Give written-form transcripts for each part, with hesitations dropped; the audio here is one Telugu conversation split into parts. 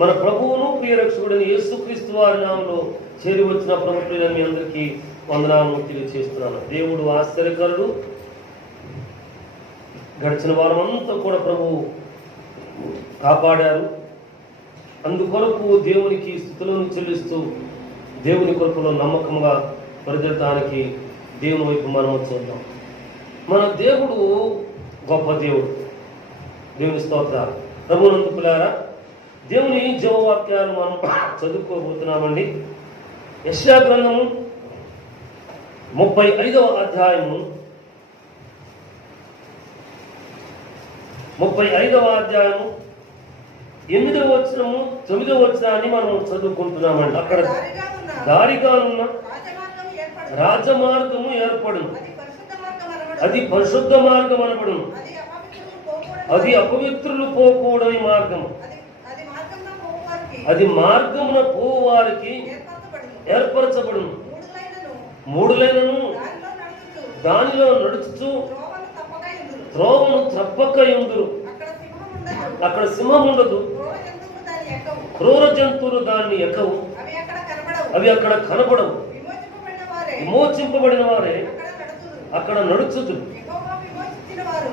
మన ప్రభువును ప్రియరక్షకుడని యేసుక్రీస్తు వారి నామంలో చేరి వచ్చిన ప్రభుత్వ మీ అందరికీ వందనాలను తెలియజేస్తున్నాను. దేవుడు ఆశ్చర్యకరుడు. గడిచిన వారం అంతా కూడా ప్రభువు కాపాడారు. అందుకొరకు దేవునికి స్తుతులను చెల్లిస్తూ దేవుని కొరకులో నమ్మకంగా పరిగెత్తడానికి దేవుని వైపు మనం చూద్దాం. మన దేవుడు గొప్ప దేవుడు. దేవుని స్తోత్రాలు. ప్రభువునందు పిల్లారా, దేవుని జీవవాక్యాలు మనం చదువుకోబోతున్నామండి. యెషయా గ్రంథము 35వ అధ్యాయము 8వ వచనము 9వ వచనాన్ని మనం చదువుకుంటున్నామండి. అక్కడ దారిగా ఉన్న రాజమార్గము ఏర్పడును, అది పరిశుద్ధ మార్గం అనబడును, అది అపవిత్రులు పోకూడని మార్గము, అది మార్గమున పోవు వారికి ఏర్పరచబడును. మూడులైనను దానిలో నడుచుచు త్రోవను తప్పక యుందురు. అక్కడ సింహం ఉండదు, క్రూర జంతువులు దాన్ని ఎక్కవు, అవి అక్కడ కనబడవు. విమోచింపబడిన వారే అక్కడ నడుచుదు.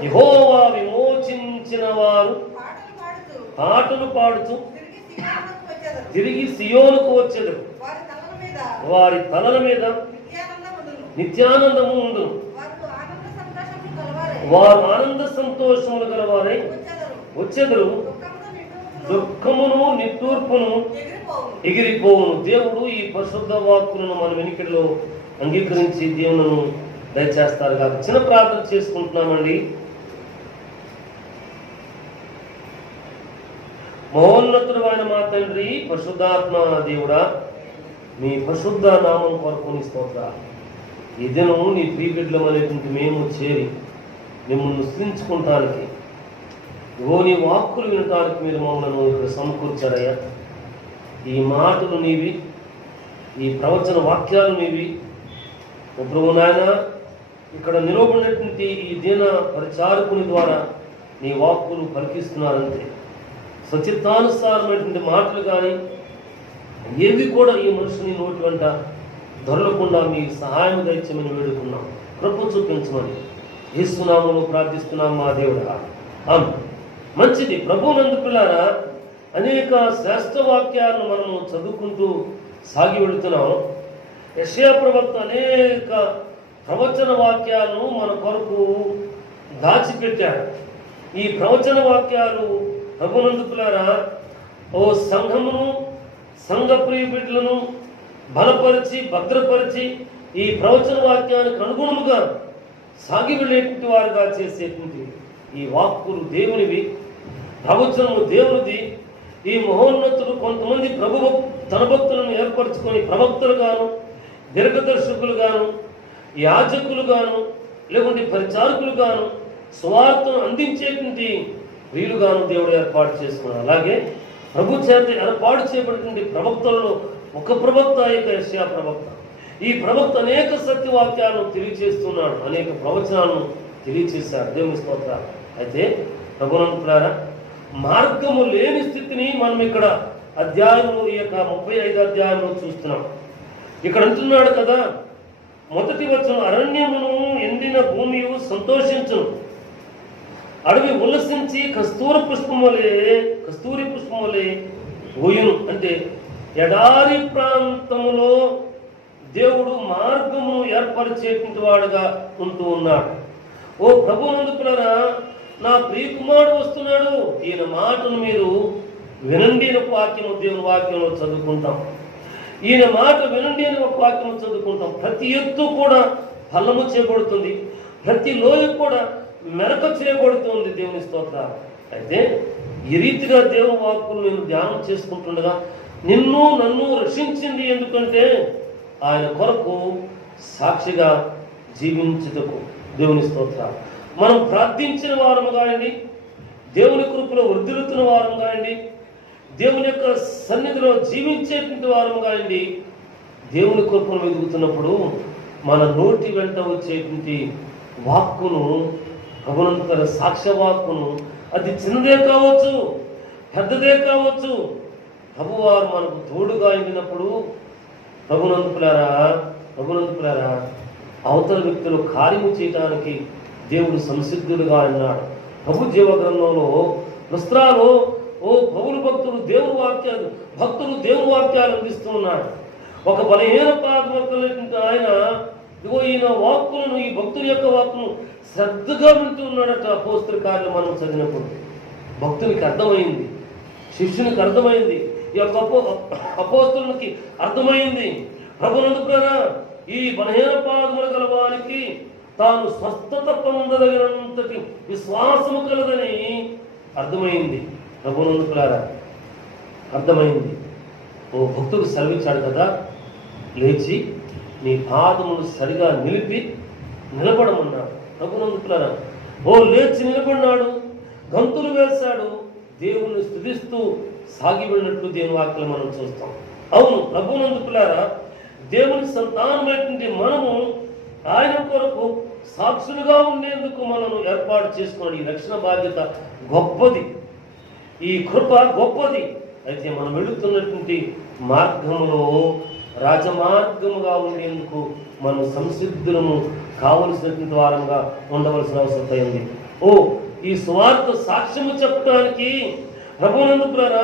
యెహోవా విమోచించిన వారు పాటలు పాడుతూ తిరిగి సియోనుకు వచ్చెదరు. వారి తలల మీద నిత్యానందము ఉండును. వారు ఆనంద సంతోషములు గలవారై వచ్చెదరు. దుఃఖమును నిట్టూర్పును ఎగిరిపోవును. దేవుడు ఈ పరిశుద్ధ వాక్కులను మన వెనుకలో అంగీకరించి దేవులను దయచేస్తారు కాదు. చిన్న ప్రార్థన చేసుకుంటున్నామండి. మహోన్నతుడు అయిన మా తండ్రి, పరిశుద్ధాత్మ దేవుడా, మీ పరిశుద్ధ నామం కొరకు నీ స్తోత్రాలు. ఈ దినం నీ ప్రియబిడ్డలం అనేటువంటి మేము చేరి మిమ్మల్ని స్తుతించుకుంటానికి, నీ వాక్కులు వినటానికి మీరు మమ్మల్ని ఇక్కడ సమకూర్చారయ్యా. ఈ మాటలు నీవి, ఈ ప్రవచన వాక్యాలు నీవి. ప్రభు నాయన, ఇక్కడ నిలవబడినటువంటి ఈ దీన పరిచారకుని ద్వారా నీ వాక్కులు పలికిస్తున్నారంతే. సచిత్తానుసారమైనటువంటి మాటలు కానీ ఏవి కూడా ఈ మనుషుని నోటి వెంట దొరలకుండా మీ సహాయం దయచేయమని వేడుకున్నాం. కృప చూపించమని యేసునామములో ప్రార్థిస్తున్నాం మా దేవుడా. మంచిది. ప్రభువునందు పిల్లారా, అనేక శాస్త్రవాక్యాలను మనము చదువుకుంటూ సాగి వెళుతున్నాం. యెషయా ప్రవక్త అనేక ప్రవచన వాక్యాలను మన కొరకు దాచిపెట్టాడు. ఈ ప్రవచన వాక్యాలు ప్రభువునందు పిల్లారా, ఓ సంఘమును, సంఘ ప్రియ బిడ్డలను బలపరిచి భద్రపరిచి ఈ ప్రవచన వాక్యానికి అనుగుణముగా సాగి వెళ్ళేటువంటి వారుగా చేసేటువంటి ఈ వాక్కులు దేవునివి, ప్రవచనము దేవునిది. ఈ మహోన్నతుడు కొంతమంది తన భక్తులను ఏర్పరచుకొని ప్రవక్తలుగాను, దీర్ఘదర్శకులుగాను, యాజకులుగాను, లేకుంటే పరిచారకులుగాను, సువార్తను అందించేటువంటి వీలుగాను దేవుడు ఏర్పాటు చేసుకున్నాడు. అలాగే ప్రభు చేత ఏర్పాటు చేయబడినటువంటి ప్రవక్తలలో ఒక ప్రవక్త యెషయా ప్రవక్త. ఈ ప్రవక్త అనేక సత్యవాక్యాలను తెలియచేస్తున్నాడు, అనేక ప్రవచనాలను తెలియచేశాడు. దేవుని స్తోత్రాలు. అయితే ప్రభునంతులారా, మార్గము లేని స్థితిని మనం ఇక్కడ అధ్యాయంలో, ఈ యొక్క 35వ అధ్యాయంలో చూస్తున్నాం. ఇక్కడ అంటున్నాడు కదా, మొదటి వచనం, అరణ్యమును ఎండిన భూమియు సంతోషించును, అడవి ఉల్లసించి కస్తూరి పుష్పములే ఊయును. అంటే ఎడారి ప్రాంతములో దేవుడు మార్గము ఏర్పరిచేటువంటి వాడుగా ఉంటూ ఉన్నాడు. ఓ ప్రభువునందు పిల్లరా, నా ప్రియ కుమారుడు వస్తున్నాడు, ఈయన మాటను మీరు వినండి అని ఒక వాక్యము దేవుని వాక్యంలో చదువుకుంటాం. ఈయన మాట వినండి అని ఒక వాక్యము చదువుకుంటాం. ప్రతి ఎత్తు కూడా ఫలము చేయబడుతుంది, ప్రతి లోయ కూడా మెరక చేయబడుతుంది. దేవుని స్తోత్రాలు. అయితే ఈ రీతిగా దేవుని వాక్కులు నేను ధ్యానం చేసుకుంటుండగా నిన్ను నన్ను రక్షించింది. ఎందుకంటే ఆయన కొరకు సాక్షిగా జీవించుటకు. దేవుని స్తోత్రాలు. మనం ప్రార్థించిన వారము కానివ్వండి, దేవుని కృపలో వృద్ధిలుతున్న వారము కానివ్వండి, దేవుని యొక్క సన్నిధిలో జీవించేటువంటి వారము కానివ్వండి, దేవుని కృపను ఎదుగుతున్నప్పుడు మన నోటి వెంట వచ్చేటువంటి వాక్కును, సాక్ష్య వాక్కును, అది చిన్నదే కావచ్చు, పెద్దదే కావచ్చు, ప్రభువారు మనకు తోడుగా అయినప్పుడు ప్రభునందుకులారా అవతల వ్యక్తులు కార్యము చేయడానికి దేవుడు సంసిద్ధుడుగా అన్నాడు. ప్రభు జీవ గ్రంథంలో వస్త్రాలు పౌలు భక్తులు దేవుని వాక్యాలు అందిస్తూ ఉన్నాడు. ఒక బలహీన పాదమైనటువంటి ఆయన ఈయన వాక్కులను, ఈ భక్తుల యొక్క వాక్కును శ్రద్ధగా వింటూ ఉన్నాడట. అపోస్తల కార్యాలు మనం చదివినప్పుడు భక్తునికి అర్థమైంది, శిష్యునికి అర్థమైంది, ఈ యొక్క అపోస్తలునికి అర్థమైంది. ప్రభునందుకులారా ఈ బలహీన పాదములు గల వారికి తాను స్వస్థత పొందదగినంతటి విశ్వాసము కలదని అర్థమైంది. ప్రభునందుకులారా అర్థమైంది. ఓ భక్తుడు సెలవిచ్చాడు కదా, లేచి నీ పాదములు సరిగా నిలబడమన్నాడు. ప్రభునందుకులారా లేచి నిలబడినాడు, గంతులు వేశాడు, దేవుణ్ణి స్తుతిస్తూ సాగిబడినట్లు దేవుని వాక్యం మనం చూస్తాం. అవును, ప్రభునందుకులారా దేవుని సంతానమైనటువంటి మనము ఆయన కొరకు సాక్షులుగా ఉండేందుకు మనను ఏర్పాటు చేసుకున్నాడు. ఈ రక్షణ బాధ్యత గొప్పది, ఈ కృప గొప్పది. అయితే మనం వెళుతున్నటువంటి మార్గములో రాజమార్గముగా ఉండేందుకు మనం సంసిద్ధులము కావలసినటువంటి వారంగా ఉండవలసిన అవసరం అయింది. ఈ సువార్త సాక్ష్యము చెప్పడానికి ప్రభునందుకులారా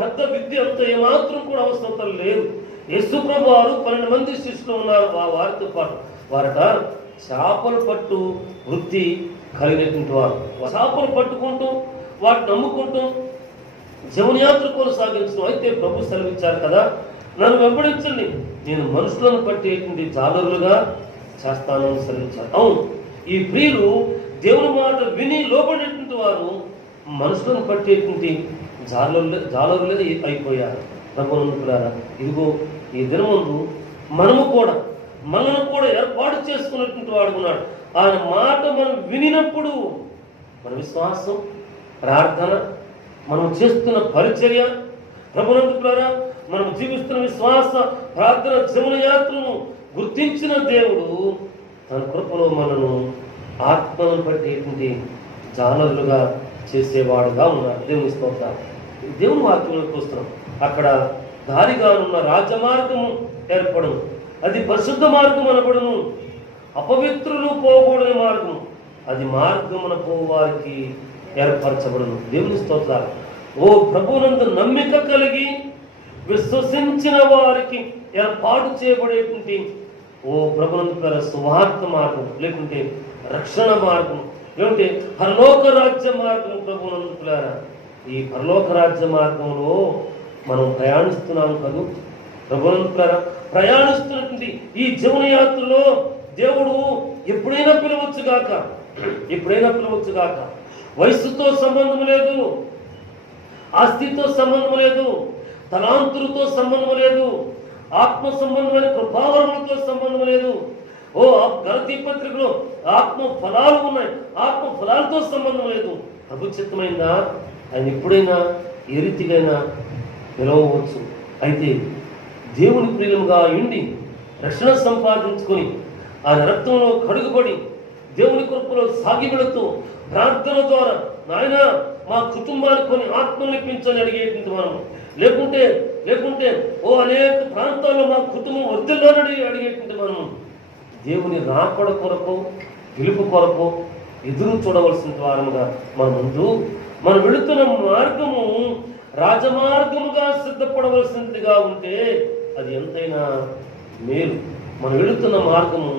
పెద్ద విద్య అంత ఏమాత్రం కూడా అవసరం లేదు. యేసు ప్రభు వారు 12 మంది శిష్యులు ఉన్నారు. వారితో పాటు వారట చేపలు పట్టు వృత్తి కలిగినటువంటి వారు. చేపలు పట్టుకుంటూ వాటిని నమ్ముకుంటూ జీవనయాత్ర కొనసాగించడం. అయితే ప్రభు సెలవిచ్చారు కదా, నన్ను వెంబడించండి, నేను మనుషులను పట్టేటువంటి జాలరులుగా చేస్తానని సెలవిచ్చారు. అవును, ఈ ప్రియులు దేవుని మాట విని లోబడేటువంటి వారు మనుషులను పట్టేటువంటి జాలరులే అయిపోయారు. ప్రభునందుకులారా ఇదిగో ఈ దినముందు మనను కూడా ఏర్పాటు చేసుకున్నటువంటి వాడుకున్నాడు. ఆయన మాట మనం వినినప్పుడు మన విశ్వాసం, ప్రార్థన, మనం చేస్తున్న పరిచర్య, ప్రభునందుకులారా మనం జీవిస్తున్న విశ్వాస, ప్రార్థన, జీవనయాత్రను గుర్తించిన దేవుడు తన కృపలో మనను ఆత్మను పట్టేటువంటి జాలరులుగా చేసేవాడుగా ఉన్నారు. దేవుని స్తోత్రం. దేవుని వాక్యంలోకి వస్తున్నాం. అక్కడ దారిగానున్న రాజమార్గము ఏర్పడను, అది పరిశుద్ధ మార్గం అనబడును. అపవిత్రులు పోకూడని మార్గం, అది మార్గమున పోవారికి ఏర్పరచబడును. దేవుని స్తోత్రాలు. ప్రభువునందు నమ్మిక కలిగి విశ్వసించిన వారికి ఏర్పాటు చేయబడేటువంటి ప్రభునందు సువార్త మార్గం, లేకుంటే రక్షణ మార్గం, లేకుంటే పరలోక రాజ్య మార్గం. ప్రభునందుకులారా ఈ పరలోక రాజ్య మార్గంలో మనం ప్రయాణిస్తున్నాం కదూ. ప్రభునందుకులారా ప్రయాణిస్తున్నటువంటి ఈ జీవనయాత్రలో దేవుడు ఎప్పుడైనా పిలవచ్చు గాక. వయస్సుతో సంబంధం లేదు, ఆస్తితో సంబంధం లేదు, తలాంతులతో సంబంధం లేదు, ఆత్మ సంబంధమైన కృపావరములతో సంబంధం లేదు. గలతీ పత్రికలో ఆత్మ ఫలాలు ఉన్నాయి, ఆత్మ ఫలాలతో సంబంధం లేదు. ప్రభు చిత్తమైందా ఆయన ఎప్పుడైనా ఏ రీతిగైనా పిలవవచ్చు. అయితే దేవుని ప్రియులుగా ఉండి రక్షణ సంపాదించుకొని ఆయన రక్తంలో కడుగుబడి దేవుని కృపలో సాగిబడుతూ ప్రార్థన ద్వారా నాయన మా కుటుంబానికి కొన్ని ఆత్మలు ఇప్పించని అడిగేటువంటి మనం, లేకుంటే అనేక ప్రాంతాల్లో మా కుటుంబం వద్దులోనని అడిగేటువంటి మనం దేవుని రాకడ కొరకు, పిలుపు కొరకు ఎదురు చూడవలసిన వారముగా మనం వెళుతున్న మార్గము రాజమార్గముగా సిద్ధపడవలసిందిగా ఉంటే అది ఎంతైనా మేలు. మనం వెళుతున్న మార్గము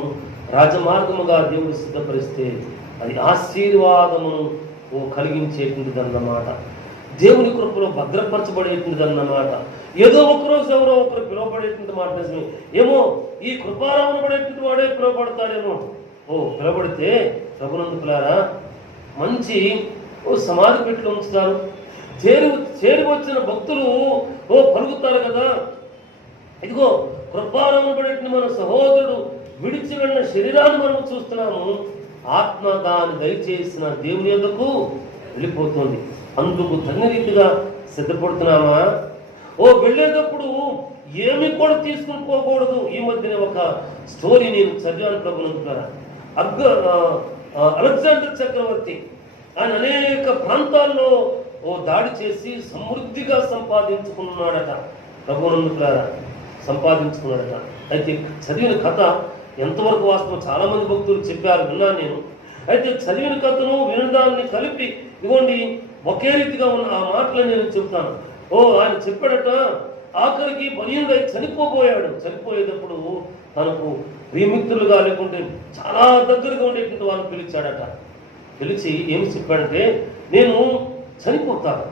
రాజమార్గముగా దేవుడు సిద్ధపరిస్తే అది ఆశీర్వాదమును కలిగించేటువంటిది అన్నమాట. దేవుని కృపలో భద్రపరచబడేటువంటిది అన్నమాట. ఏదో ఒకరోజు ఎవరో ఒకరు పిలువబడేటువంటి మాట నిజమే. ఏమో ఈ కృపారామను పడేటువంటి వాడే పిలువబడతాడేమో. పిలువబడితే ప్రభునందుకులారా మంచి సమాధి పెట్టులో ఉంచుతారు. చేరి వచ్చిన భక్తులు పలుకుతారు కదా, ఇదిగో కృపారామను పడేటువంటి మన సహోదరుడు విడిచి వెళ్ళిన శరీరాన్ని మనం చూస్తున్నాము. ఆత్మ దాన్ని దయచేసిన దేవుని యొద్దకు వెళ్ళిపోతుంది. అందుకు తగిన రీతిగా సిద్ధపడుతున్నామా? వెళ్ళేటప్పుడు ఏమి కూడా తీసుకుని పోకూడదు. ఈ మధ్యనే ఒక స్టోరీ నేను చదివాను ప్రభునందుకులారా. అలెగ్జాండర్ చక్రవర్తి ఆయన అనేక ప్రాంతాల్లో దాడి చేసి సమృద్ధిగా సంపాదించుకున్నాడట. ప్రభునందులారా సంపాదించుకున్నాడట. అయితే చదివిన కథ ఎంతవరకు వాస్తవం చాలా మంది భక్తులు చెప్పారు, విన్నాను నేను. అయితే చదివిన కథను వినదాన్ని కలిపి ఇవ్వండి ఒకే రీతిగా ఉన్న ఆ మాటలు నేను చెప్తాను. ఆయన చెప్పాడట, ఆఖరికి బలీయుడై చనిపోబోయాడు. చనిపోయేటప్పుడు తనకు ప్రియమిత్రులుగా లేకుంటే చాలా దగ్గరగా ఉండేటువంటి వాళ్ళని పిలిచాడట. పిలిచి ఏమి చెప్పాడంటే, నేను చనిపోతాను,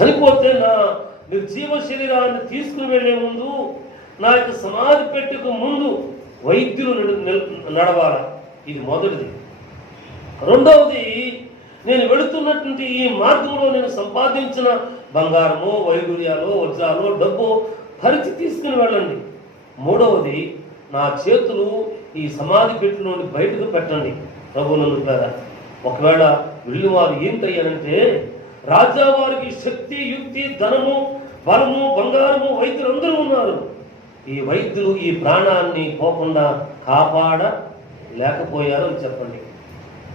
చనిపోతే నా నిర్జీవ శరీరాన్ని తీసుకుని వెళ్లే ముందు నా యొక్క సమాధి పెట్టెకు ముందు వైద్యులు నడవాల. ఇది మొదటిది. రెండవది, నేను వెళుతున్నటువంటి ఈ మార్గంలో నేను సంపాదించిన బంగారము, వైడూర్యాలు, వజ్రాలు, డబ్బు పరిచి తీసుకుని వెళ్ళండి. మూడవది, నా చేతులు ఈ సమాధి పెట్టెలోని బయటకు పెట్టండి. ప్రభువునందులారా ఒకవేళ వెళ్ళి వారు ఏంటయ్యానంటే, రాజావారికి శక్తి, యుక్తి, ధనము, బలము, బంగారము, వైద్యులు అందరూ ఉన్నారు. ఈ వైద్యులు ఈ ప్రాణాన్ని పోకుండా కాపాడలేకపోయారు అని చెప్పండి.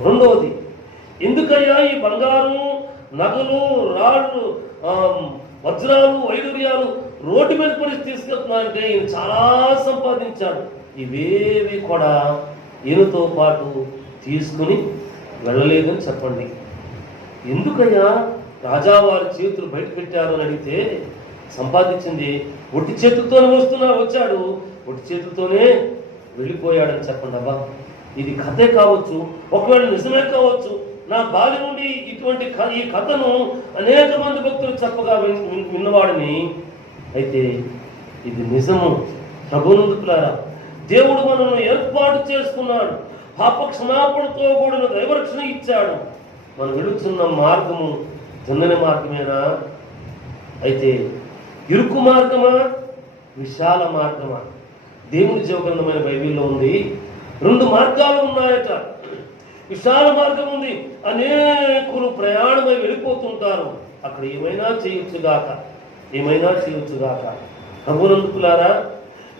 రెండవది, ఎందుకయ్యా ఈ బంగారం, నగలు, రాళ్ళు, వజ్రాలు, వైడూర్యాలు రోడ్డు మీద పరిస్థితి తీసుకెళ్తున్నారంటే ఈయన చాలా సంపాదించాడు. ఇవేవి కూడా ఈయనతో పాటు తీసుకుని వెళ్ళలేదని చెప్పండి. ఎందుకయ్యా రాజావారి చేతులు బయట పెట్టారు అని అడిగితే, సంపాదించింది ఒట్టి చేతులతోనే వచ్చాడు, ఒట్టి చేతులతోనే వెళ్ళిపోయాడని చెప్పండి. అబ్బా, ఇది కథే కావచ్చు, ఒకవేళ నిజమే కావచ్చు. నా బాల్యం నుండి ఇటువంటి ఈ కథను అనేక మంది భక్తులు చెప్పగా విన్నవాడిని. అయితే ఇది నిజము. ప్రభునందులారా దేవుడు మనల్ని ఏర్పాటు చేసుకున్నాడు. పాప క్షమాపణతో కూడిన దైవరక్షణ ఇచ్చాడు. మనం వెళుతున్న మార్గము దున్నని మార్గమేనా? అయితే ఇరుకు మార్గమా, విశాల మార్గమా? దేవుని జీవగ్రంథమైన బైబిల్లో ఉంది, 2 మార్గాలు ఉన్నాయట. విశాల మార్గం ఉంది, అనేకులు ప్రయాణమై వెళ్ళిపోతుంటారు. అక్కడ ఏమైనా చేయొచ్చుగాక. ప్రభునందులారా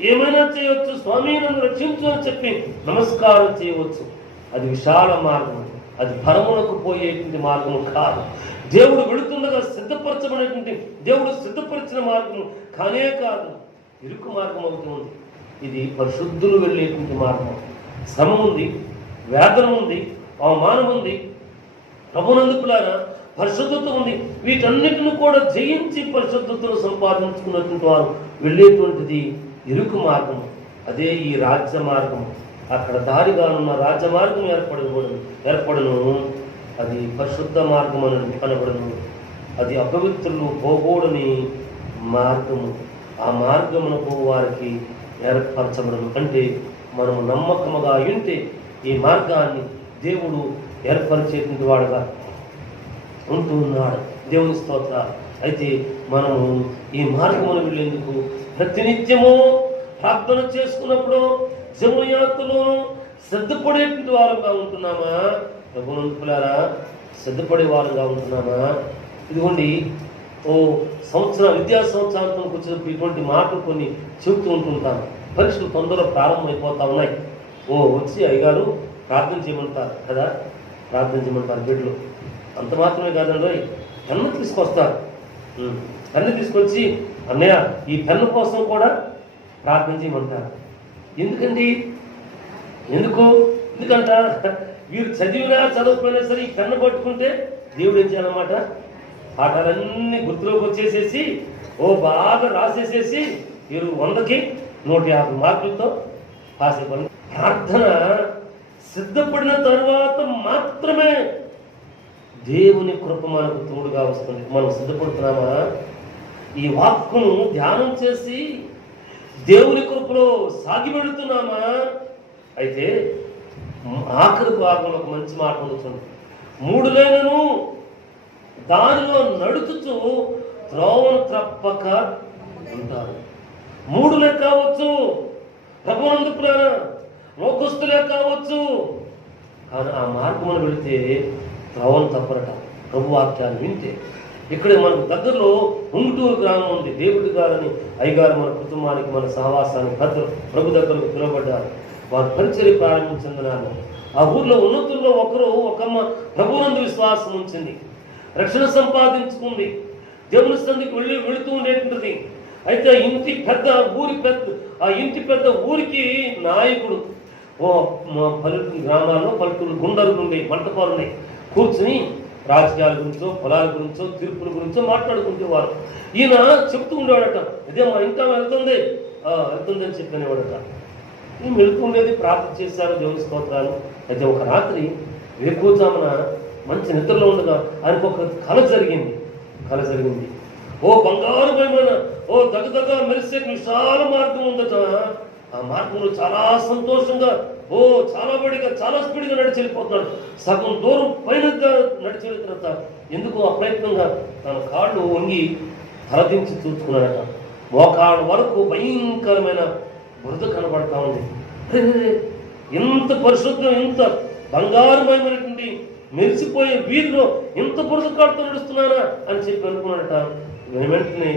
ఏమైనా చేయవచ్చు, స్వామి నన్ను రక్షించు అని చెప్పి నమస్కారం చేయవచ్చు. అది విశాల మార్గం, అది పరమునకు పోయేటువంటి మార్గము కాదు. దేవుడు వెళుతుండగా దేవుడు సిద్ధపరిచిన మార్గము కానే కాదు. ఇరుకు మార్గం అవుతుంది. ఇది పరిశుద్ధులు వెళ్ళేటువంటి మార్గం. శ్రమ ఉంది, వేదన ఉంది, అవమానం ఉంది. ప్రభునందులారా పరిశుద్ధత ఉంది. వీటన్నిటిని కూడా జయించి పరిశుద్ధతను సంపాదించుకున్నటువంటి వారు వెళ్ళేటువంటిది ఇరుకు మార్గం. అదే ఈ రాజ్య మార్గం. అక్కడ దారిగానున్న రాజమార్గం ఏర్పడను. అది పరిశుద్ధ మార్గం అని అనబడను. అది అపవిత్రులు పోకూడని మార్గము. ఆ మార్గమునకు వారికి ఏర్పరచబడను. అంటే మనము నమ్మకముగా ఉంటే ఈ మార్గాన్ని దేవుడు ఏర్పరిచేటువంటి వాడుగా ఉంటూ ఉన్నాడు. దేవుని స్తోత్రాలు. అయితే మనము ఈ మార్గమును వెళ్ళేందుకు ప్రతినిత్యము ప్రార్థన చేసుకున్నప్పుడు జముయాత్రలో సిద్ధపడేటువంటి వారుగా ఉంటున్నామా? ప్రభునందులారా సిద్ధపడే వారుగా ఉంటున్నామా? ఇదిగోండి, విద్యా సంవత్సరానికి వచ్చినప్పుడు ఇటువంటి మాటలు కొన్ని చెబుతూ ఉంటుంటాను. పరీక్షలు తొందరగా ప్రారంభమైపోతా ఉన్నాయి. వచ్చి అయ్యగారు ప్రార్థన చేయమంటారు కదా, ప్రార్థన చేయమంటారు బిడ్డలు. అంత మాత్రమే కాదండి, పెన్ను తీసుకొస్తారు. పెన్ను తీసుకొచ్చి, అన్నయ్య ఈ పెన్ను కోసం కూడా ప్రార్థన చేయమంటారు. ఎందుకంట వీరు చదివినా చదవకపోయినా సరే ఈ పెన్ను పట్టుకుంటే దేవుడు ఏం చేయాలన్నమాట, పాఠాలన్నీ గుర్తులోకి వచ్చేసేసి బాగా రాసేసేసి వీరు 100కి 150 మార్కులతో పాస్ అయిపోయింది. ప్రార్థన సిద్ధపడిన తర్వాత మాత్రమే దేవుని కృప మనకు తోడుగా వస్తుంది. మనం సిద్ధపడుతున్నామా? ఈ వాక్కును ధ్యానం చేసి దేవుని కృపలో సాగి వెళుతున్నామా? అయితే ఆఖరి భాగంలో ఒక మంచి మాట ఉంటుంది. 3 లేనను దానిలో నడుచుచు త్రోవను తప్పక ఉంటారు. 3లే కావచ్చు, ప్రభునందులారా లోకస్తులే కావచ్చు, కానీ ఆ మార్గమును వెళితే త్రోవను తప్పరట. ప్రభు వాక్యాన్ని వింటే. ఇక్కడ మనకు దగ్గరలో ఉంగుటూరు గ్రామం ఉంది. దేవుడి గారని అయ్యగారు మన కుటుంబానికి, మన సహవాసానికి ప్రభు దగ్గరకు పిలువబడ్డారు. వారు పరిచర్య ప్రారంభించినారు. ఆ ఊర్లో ఉన్నతుల్లో ఒకరు ఒకమ్మ ప్రభునందు విశ్వాసం ఉంచింది. రక్షణ సంపాదించుకుంది, దేవుని సన్నిధికి వెళుతూ ఉండేటువంటిది. అయితే ఆ ఇంటి పెద్ద ఊరికి నాయకుడు. పల్లెటూరు గ్రామాల్లో పల్లెటూరు గుండలు ఉండే మంటపాలు ఉన్నాయి. కూర్చుని రాజకీయాల గురించో, పొలాల గురించో, తీర్పుల గురించో మాట్లాడుకుంటేవారు. ఈయన చెప్తూ ఉండేవాడట, ఇదే మా ఇంకా వెళ్తుంది అని చెప్పనేవాడట. ఈయన వెళుతుండేది, ప్రార్థన చేశారు, దేవుని స్తోత్రాలు. అయితే ఒక రాత్రి వేకువజామున మంచి నిద్రలో ఉండగా ఆయనకు ఒక కళ జరిగింది. బంగారుమయమైన దగదగ మెరిసే విశాల మార్గం ఉందట. ఆ మార్గంలో చాలా సంతోషంగా చాలా బడిగా, చాలా స్పీడ్గా నడిచి వెళ్ళిపోతున్నాడు. సగం దూరం పైన నడిచి వెళ్తున్న ఎందుకు అప్రయత్నంగా తన కాళ్ళు వంగి తలదించి చూసుకున్నాడట. మోకాళ్ళ వరకు భయంకరమైన బురద కనబడతా ఉంది. ఎంత పరిశుద్ధం, ఎంత బంగారుమయమైనటువంటి మెరిసిపోయే వీధిలో ఎంత బురద కాడుతూ నడుస్తున్నానా అని చెప్పి అనుకున్నాడట. వెంటనే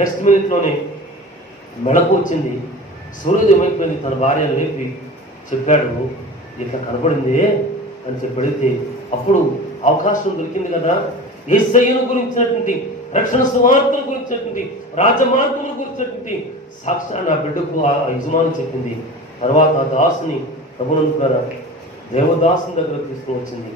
నెక్స్ట్ మినిట్లోనే మెళకు వచ్చింది. సూర్యోదయం అయిపోయింది. తన భార్యను లేపి చెప్పాడు, ఇట్లా కనపడింది అని చెప్పి అడిగితే అప్పుడు అవకాశం దొరికింది కదా. యేసయ్యను గురించినటువంటి, రక్షణ సువార్తను గురించినటువంటి, రాజమార్గమును గురించినటువంటి సాక్ష్యాన్ని ఆ బిడ్డకు ఆ యజమాని చెప్పింది. తర్వాత ఆ దాసుని ప్రభునందు ద్వారా దేవదాసుని దగ్గర తీసుకువచ్చింది.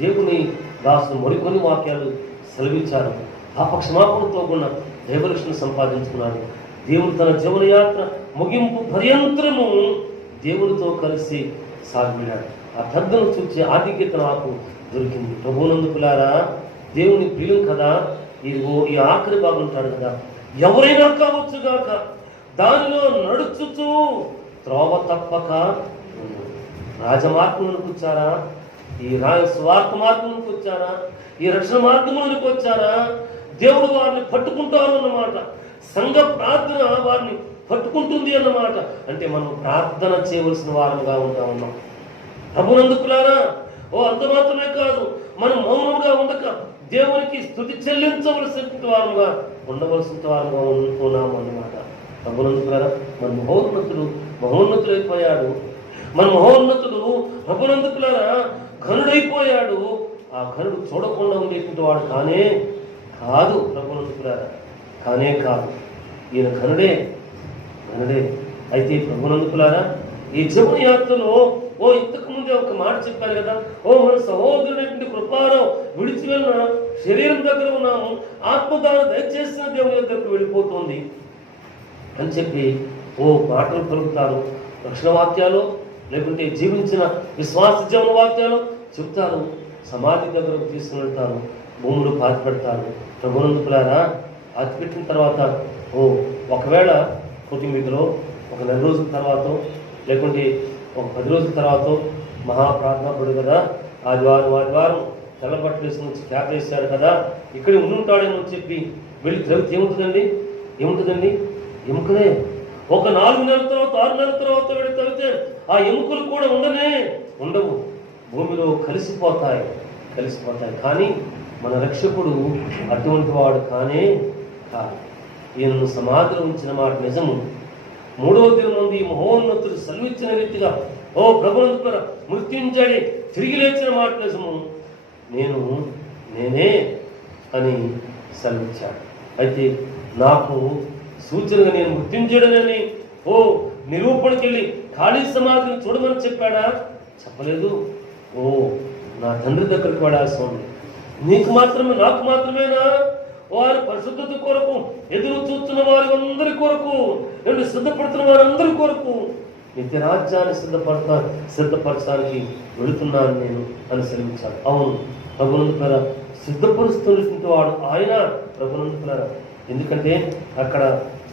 దేవుని దాసుని మరికొన్ని వాక్యాలు సెలవిచ్చారు. పాపక్షమాపణతో ఉన్న దైవరక్షణ సంపాదించుకున్నాడు. దేవుడు తన జీవనయాత్ర ముగింపు పర్యంతరము దేవునితో కలిసి సాగినాడు. ఆ పెద్దను చూసి ఆధిక్యత నాకు దొరికింది. ప్రభువునందుకులారా, దేవుని ప్రియం కదా. ఈ ఆఖరి భాగం ఉంటాడు కదా, ఎవరైనా కావచ్చుగాక దానిలో నడుచుచూ త్రోవ తప్పక రాజమార్గంలోకి వచ్చారా, ఈ స్వార్థ మార్గంలోకి వచ్చారా, ఈ రక్షణ మార్గంలోనికి వచ్చారా, దేవుడు వారిని పట్టుకుంటారు అన్నమాట. సంఘ ప్రార్థన వారిని పట్టుకుంటుంది అన్నమాట. అంటే మనం ప్రార్థన చేయవలసిన వారముగా ఉన్నాం. ప్రభునందుకులారా, అంత మాత్రమే కాదు, మనం మౌనంగా ఉండక దేవునికి స్తుతి చెల్లించవలసిన వారముగా ఉండవలసిన వారుగా ఉంటున్నాము అన్నమాట. ప్రభునందుకులారా, మన మహోన్నతుడైపోయాడు. మన మహోన్నతుడు ప్రభునందుకులారా ఘనుడైపోయాడు. ఆ ఘనుడు చూడకుండా ఉండేటువంటి వాడు కాదు. ప్రభునందుకులారా కాదు. ఈయన ఘనుడే. అయితే ప్రభునందుకులారా, ఈ జీవన యాత్రలో ఇంతకు ముందే ఒక మాట చెప్పాను కదా, మన సహోదరుడైనటువంటి కృపారావు విడిచి వెళ్ళిన శరీరం దగ్గర ఉన్నాము, ఆత్మదాన దయచేసిన దేవుని దగ్గరకు వెళ్ళిపోతుంది అని చెప్పి మాటలు పలుకుతారు. రక్షణ వాక్యాలు లేకుంటే జీవించిన విశ్వాస జీవన వాక్యాలు చెప్తారు. సమాధి దగ్గరకు తీసుకుని వెళ్తారు, భూములు పాతి పెడతారు. ప్రభునందుకులారా, పాతి పెట్టిన తర్వాత ఒకవేళ కుటుంబీకులో ఒక 4 రోజుల తర్వాత లేకుంటే ఒక 10 రోజుల తర్వాత మహాప్రార్థనపడు కదా, ఆదివారం తెల్లబట్టలు వేసుకుని వచ్చి క్యాప్ వేశారు కదా, ఇక్కడ ఉండుంటాడేమో చెప్పి వెళ్ళి త్రవితే ఏముంటుందండి? ఎముకలే. ఒక 4 నెలల తర్వాత 6 నెలల తర్వాత వెళ్ళి త్రవితే ఆ ఎముకలు కూడా ఉండవు, భూమిలో కలిసిపోతాయి. కానీ మన రక్షకుడు అటువంటి వాడు కాదు. ఈయనను సమాధిలో ఉంచిన మాట నిజము. 3వ దినం నుండి మహోన్నతుడు సెలవిచ్చిన రీతిగా ప్రభునందుకులారా మృత్యుంజడి తిరిగి లేచిన మాట నిజము. నేనే అని సెలవిచ్చాడు. అయితే నాకు సూచనగా నేను మృత్యుంజడనని నిరూపణకి వెళ్ళి ఖాళీ సమాధిని చూడమని చెప్పాడా? చెప్పలేదు. నా తండ్రి దగ్గరికి వెళ్ళాల్సి ఉంది. నీకు మాత్రమే, నాకు మాత్రమేనా? వారి పరిశుద్ధత కొరకు ఎదురు చూస్తున్న వారి అందరి కొరకు, నేను సిద్ధపడుతున్న వారందరి కొరకు నిత్య రాజ్యాన్ని సిద్ధపరచడానికి వెళుతున్నాను నేను అని సెలవించాడు. అవును, ప్రభునందుకులారా సిద్ధపరుస్తున్నటువంటి వాడు ఆయన. ప్రభునందుకులారా, ఎందుకంటే అక్కడ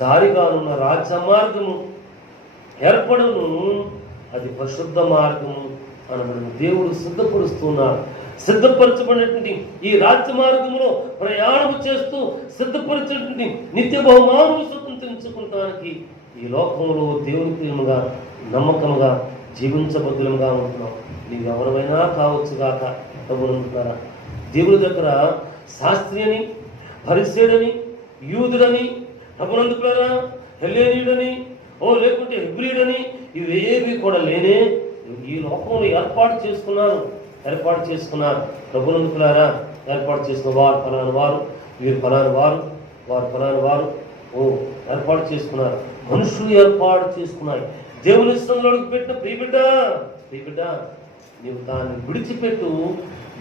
దారిగానున్న రాజ్య మార్గము ఏర్పడను, అది పరిశుద్ధ మార్గము అనబడిన దేవుడు సిద్ధపరుస్తున్నాడు. సిద్ధపరచబడినటువంటి ఈ రాజ్య మార్గంలో ప్రయాణం చేస్తూ సిద్ధపరిచినటువంటి నిత్య బహుమానం స్వతంత్రించుకుంటానికి ఈ లోకంలో దేవుని ప్రియముగా నమ్మకముగా జీవించబద్దులుగా ఉంటున్నాం. నీవు ఎవరైనా కావచ్చుగాక. ప్రభునందుకులారా, దేవుని దగ్గర శాస్త్రియని, పరిసేయుడని, యూదుడని, ప్రభునందుకులారా హెల్లేనీయుడని లేకుంటే హెబ్రీయుడని ఇవేవి కూడా లేనే. ఈ లోకంలో ఏర్పాటు చేసుకున్నాను. ఏర్పాటు చేసుకున్నారు. ప్రభునందుకులారా ఏర్పాటు చేసుకున్న వారు ఫలాని వారు, వీరు ఫలాని వారు, వారు ఫలాని వారు ఏర్పాటు చేసుకున్నారు. మనుషులు ఏర్పాటు చేసుకున్నారు. దేవుని స్థలంలోకి పెట్టిన ప్రియబిడ్డ నీవు దాన్ని విడిచిపెట్టు.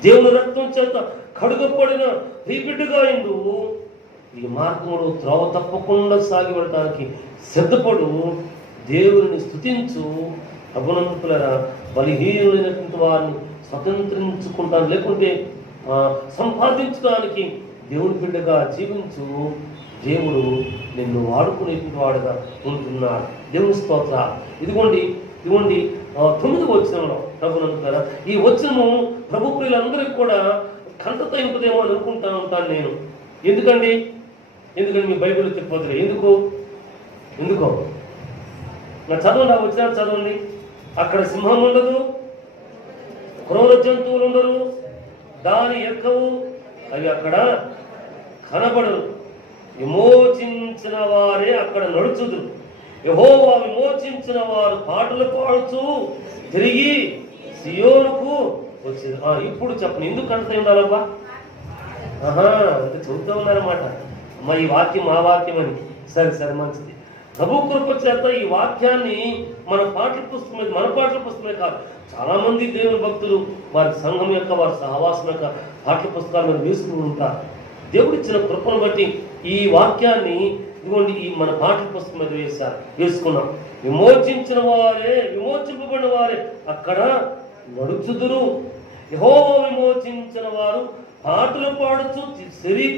దేవుని రక్తం చేత కడుగపడిన ప్రియబిడ్డగా ఇండు ఈ మార్గంలో త్రోవ తప్పకుండా సాగి వెళ్ళడానికి సిద్ధపడు. దేవుని స్తుతించు. ప్రభునందుకులారా బలహీనులైనటువంటి వారిని స్వతంత్రించుకుంటాను, లేకుంటే సంపాదించడానికి దేవుని బిడ్డగా జీవించు. దేవుడు నిన్ను వాడుకునేటువంటి వాడుగా ఉంటున్నాడు. దేవుని స్తోత్ర. ఇదిగోండి 9వ వచనంలో ప్రభునందుకులారా, ఈ వచనము ప్రభు ప్రియులందరికీ కూడా కంటత ఇంపుదేమో అని అనుకుంటా ఉంటాను నేను. ఎందుకండి మీ బైబిల్ చెప్పొద్దు. ఎందుకో నా చదవండి, ఆ వచ్చిన చదవండి. అక్కడ సింహం ఉండదు, క్రూర జంతువులు ఉండరు, దాని ఎక్కవు, అవి అక్కడ కనబడరు. విమోచించిన వారే అక్కడ నడుచుదురు. యెహోవా విమోచించిన వారు పాటలు పాడుచు తిరిగి సియోనుకు వచ్చేది. ఇప్పుడు చెప్పండి, ఎందుకు అంత ఉండాలబ్బా? అంటే చెబుతూ ఉన్నారన్నమాట. ఈ వాక్యం మా వాక్యం అని. సరే మంచిది. ప్రభు కృప చేత ఈ వాక్యాన్ని మన పాటల పుస్తకమే కాదు, చాలా మంది దేవుని భక్తులు వారి సంఘం యొక్క, వారి సహవాసం యొక్క పాఠ్య పుస్తకాలు మీరు వేసుకుని ఉంటారు. దేవుడిచ్చిన కృపను బట్టి ఈ వాక్యాన్ని ఇదిగోండి ఈ మన పాఠ్య పుస్తకం మీద వేసుకున్నాం. విమోచింపబడిన వారే అక్కడ నడుచుదురు. యెహోవా విమోచించిన వారు పాటలు పాడుచు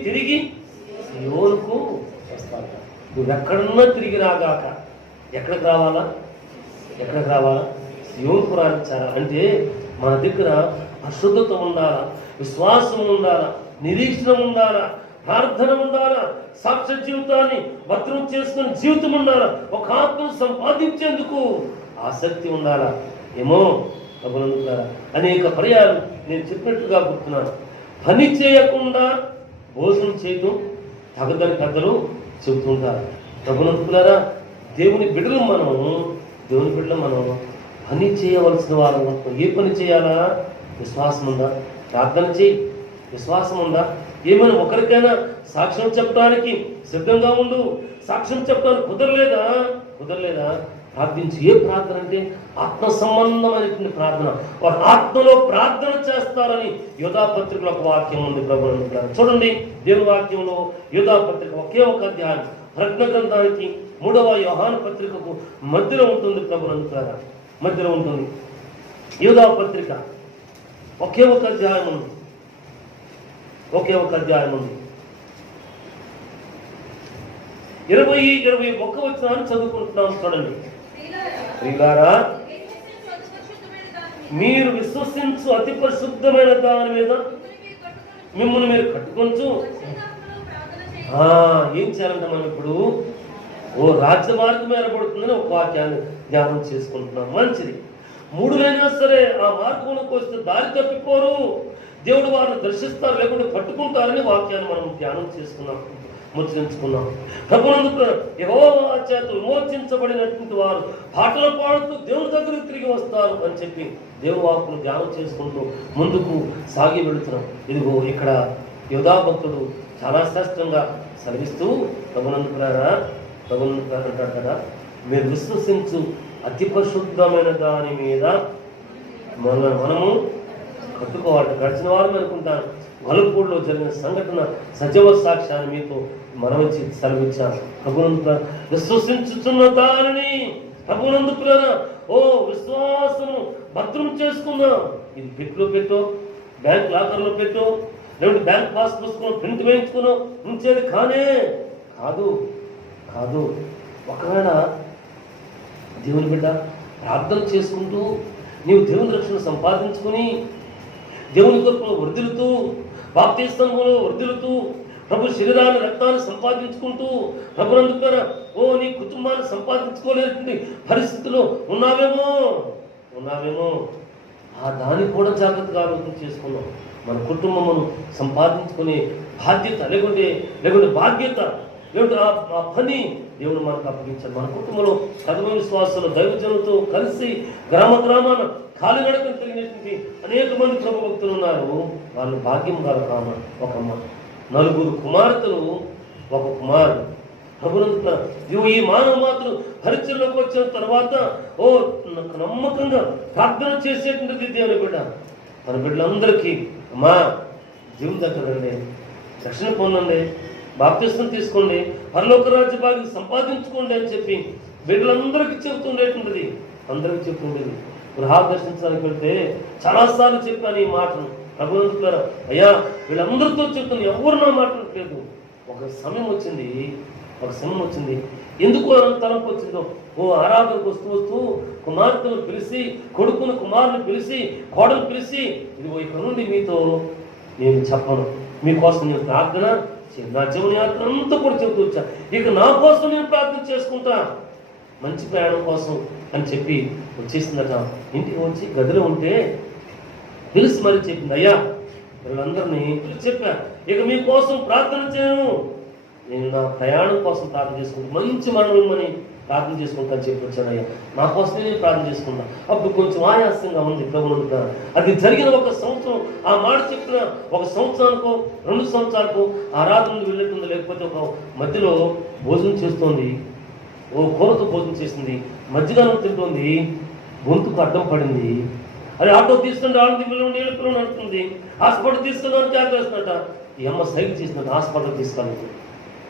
తిరిగి సియోనుకు వస్తారు. నువ్వెక్కడన్నా తిరిగి రాగాక ఎక్కడికి రావాలా? సియోనుకు రానిచ్చారా? అంటే మన దగ్గర అశుద్ధత ఉండాలా, విశ్వాసం ఉండాలా, నిరీక్షణ ఉండాలా, ప్రార్థన ఉండాలా, సాక్ష్య జీవితాన్ని భద్రం చేసుకుని జీవితం ఉండాలా, ఒక ఆత్మను సంపాదించేందుకు ఆసక్తి ఉండాలా. ఏమో ప్రభునందుకులారా, అనేక పర్యాలు నేను చెప్పినట్టుగా గుర్తున్నాను. పని చేయకుండా భోజనం చేయడం తగదని పెద్దలు చెబుతుంటారు. ప్రభునందుకులారా, దేవుని బిడ్డలు మనం పని చేయవలసిన వారు. ఏ పని చేయాలా? విశ్వాసం ఉందా? ప్రార్థన చేయి. విశ్వాసం ఉందా? ఏమైనా ఒకరికైనా సాక్ష్యం చెప్పడానికి సిద్ధంగా ఉండు. సాక్ష్యం చెప్పడానికి కుదరలేదా ప్రార్థించి. ఏ ప్రార్థన అంటే ఆత్మ సంబంధమైనటువంటి ప్రార్థన. వారు ఆత్మలో ప్రార్థన చేస్తారని యోధాపత్రికలో ఒక వాక్యం ఉంది. ప్రభునందుకులారా చూడండి, దేవుని వాక్యంలో యోధాపత్రిక ఒకే ఒక అధ్యాయం, ప్రజ్ఞ గ్రంథానికి 3వ యోహాను పత్రికకు మధ్యలో ఉంటుంది. ప్రభునందుకులారా మధ్యలో ఉంటుంది. యోధాపత్రిక ఒకే ఒక అధ్యాయం ఉంది. 20-21 వచనాన్ని చదువుకుంటున్నాం. చూడండి. ప్రియులారా, మీరు విశ్వసించు అతి పరిశుద్ధమైన దాని మీద మిమ్మల్ని మీరు కట్టుకొంచు. ఏం చేయాలంటే మనం ఇప్పుడు రాజ్య మార్గం ఏర్పడుతుందని ఒక వాక్యాన్ని ధ్యానం చేసుకుంటున్నాం. మంచిది. 3లైనా సరే ఆ మార్గంలోకి వస్తే దారి తప్పిపోరు, దేవుడు వారిని దర్శిస్తారు, లేకుంటే పట్టుకుంటారని వాక్యాన్ని మనం ధ్యానం చేసుకున్నాం, ముచ్చరించుకున్నాం. ప్రభునందు యెహోవా చేత విమోచించబడినటువంటి వారు పాటలు పాడుతూ దేవుని దగ్గరికి తిరిగి వస్తారు అని చెప్పి దేవుని వాక్కును ధ్యానం చేసుకుంటూ ముందుకు సాగి వెళుతున్నాం. ఇదిగో ఇక్కడ యోధా భక్తుడు చాలా శ్రేష్టంగా సెలవిస్తూ ప్రభునందుకులారా అంటాడు కదా, మీరు విశ్వసించు అతి పరిశుద్ధమైన దాని మీద మనము కట్టుకోవాలి. గడిచిన వారం అనుకుంటాను వలపూడిలో జరిగిన సంఘటన సజీవ సాక్ష్యాన్ని మీతో మనవచ్చి సెలవిచ్చాను. ప్రభునందుకులారా విశ్వసించుతున్న దానిని ప్రభునందుకులారా విశ్వాసము భద్రం చేసుకుందాం. ఇది పెట్టులో పెట్టో, బ్యాంక్ లాకర్లో పెట్టో, లేదంటే బ్యాంక్ పాస్ పుస్తకం ప్రింట్ వేయించుకున్నాం ఉంచేది కాదు. ఒకవేళ దేవుని బిడ్డ ప్రార్థన చేసుకుంటూ నీవు దేవుని రక్షణ సంపాదించుకుని దేవుని కొరకు వర్ధిల్లుతూ, బాప్తిస్మములో వర్ధిల్లుతూ, ప్రభు శరీరాన్ని రక్తాన్ని సంపాదించుకుంటూ ప్రభునందుకులారా నీ కుటుంబాన్ని సంపాదించుకోలేని పరిస్థితిలో ఉన్నావేమో దాన్ని కూడా జాగ్రత్తగా ఆలోచన చేసుకున్నాం. మన కుటుంబమును సంపాదించుకునే బాధ్యత లేకుంటే బాధ్యత ఏమిటి ఆ పని దేవుడు మనకు అప్పగించాడు. మన కుటుంబంలో కథమ విశ్వాసాలు దైవజనులతో కలిసి గ్రామాన కాలినడకం తిరిగినటువంటి అనేక మంది ప్రభు భక్తులు ఉన్నారు. వాళ్ళు భాగ్యం గారు కామ ఒక అమ్మ, 4 కుమార్తెలు, ఒక కుమారుడు. ప్రభునంత ఈ మానవ మాత్రం పరిచయంలోకి వచ్చిన తర్వాత నమ్మకంగా ప్రార్థన చేసేటువంటిది దేవుని బిడ్డ. మన బిడ్డలందరికీ అమ్మా జీవం దగ్గరండి, రక్షణ పొందండి, బాప్తిస్మం తీసుకోండి, పరలోక రాజ్య భాగ్యం సంపాదించుకోండి అని చెప్పి బిడ్డలందరికీ చెబుతుండేటువంటిది, అందరికీ చెప్తుండేది. గృహాలు దర్శించడానికి వెళ్తే చాలాసార్లు చెప్పాను ఈ మాటను. ప్రభునందుకులారా, అయ్యా వీళ్ళందరితో చెప్తాను, ఎవరు నా మాట్లాడలేదు. ఒక సమయం వచ్చింది, ఎందుకు తలంపు వచ్చిందో, ఆరాధనకు వస్తూ కుమార్తెను పిలిచి, కొడుకును కుమారుని పిలిచి, కోడలు పిలిచి, ఇదిగో ఇక్కడ నుండి మీతో నేను చెప్పను, మీకోసం నేను ప్రార్థన నా జీవన యాత్ర అంతా కూడా చెబుతూ వచ్చా, ఇక నా కోసం నేను ప్రార్థన చేసుకుంటా, మంచి ప్రయాణం కోసం అని చెప్పి వచ్చేసిందట. ఇంటికి వచ్చి గదిలో ఉంటే పిలిచి మరి చెప్పింది, అయ్యా వీళ్ళందరినీ చెప్పా, ఇక మీకోసం ప్రార్థన చేయను, నేను నా ప్రయాణం కోసం ప్రార్థన చేసుకుంటాను, మంచి మరణం ఇమ్మని ప్రార్థన చేసుకుంటా అని చెప్పి వచ్చాడు. అయ్యా నా కోసమే నేను ప్రార్థన చేసుకుంటా. అప్పుడు కొంచెం ఆయాసంగా ఉంది ప్రభువును. అది జరిగిన 1 సంవత్సరం, ఆ మాట చెప్పిన 1 సంవత్సరానికో 2 సంవత్సరాలకు ఆరాధనలు వెళ్ళుతుంది, లేకపోతే ఒక మధ్యలో భోజనం చేస్తోంది, కూరతో భోజనం చేసింది, మధ్యగానం తింటుంది, గొంతుకు అడ్డం పడింది. అది ఆటో తీసుకుని రావడం నీళ్ళు పిల్లలు నడుతుంది, హాస్పిటల్ తీసుకున్నాను జాగ్రత్త. ఈ అమ్మ సైడ్ చేసినట్టు హాస్పిటల్ తీసుకెళ్ళి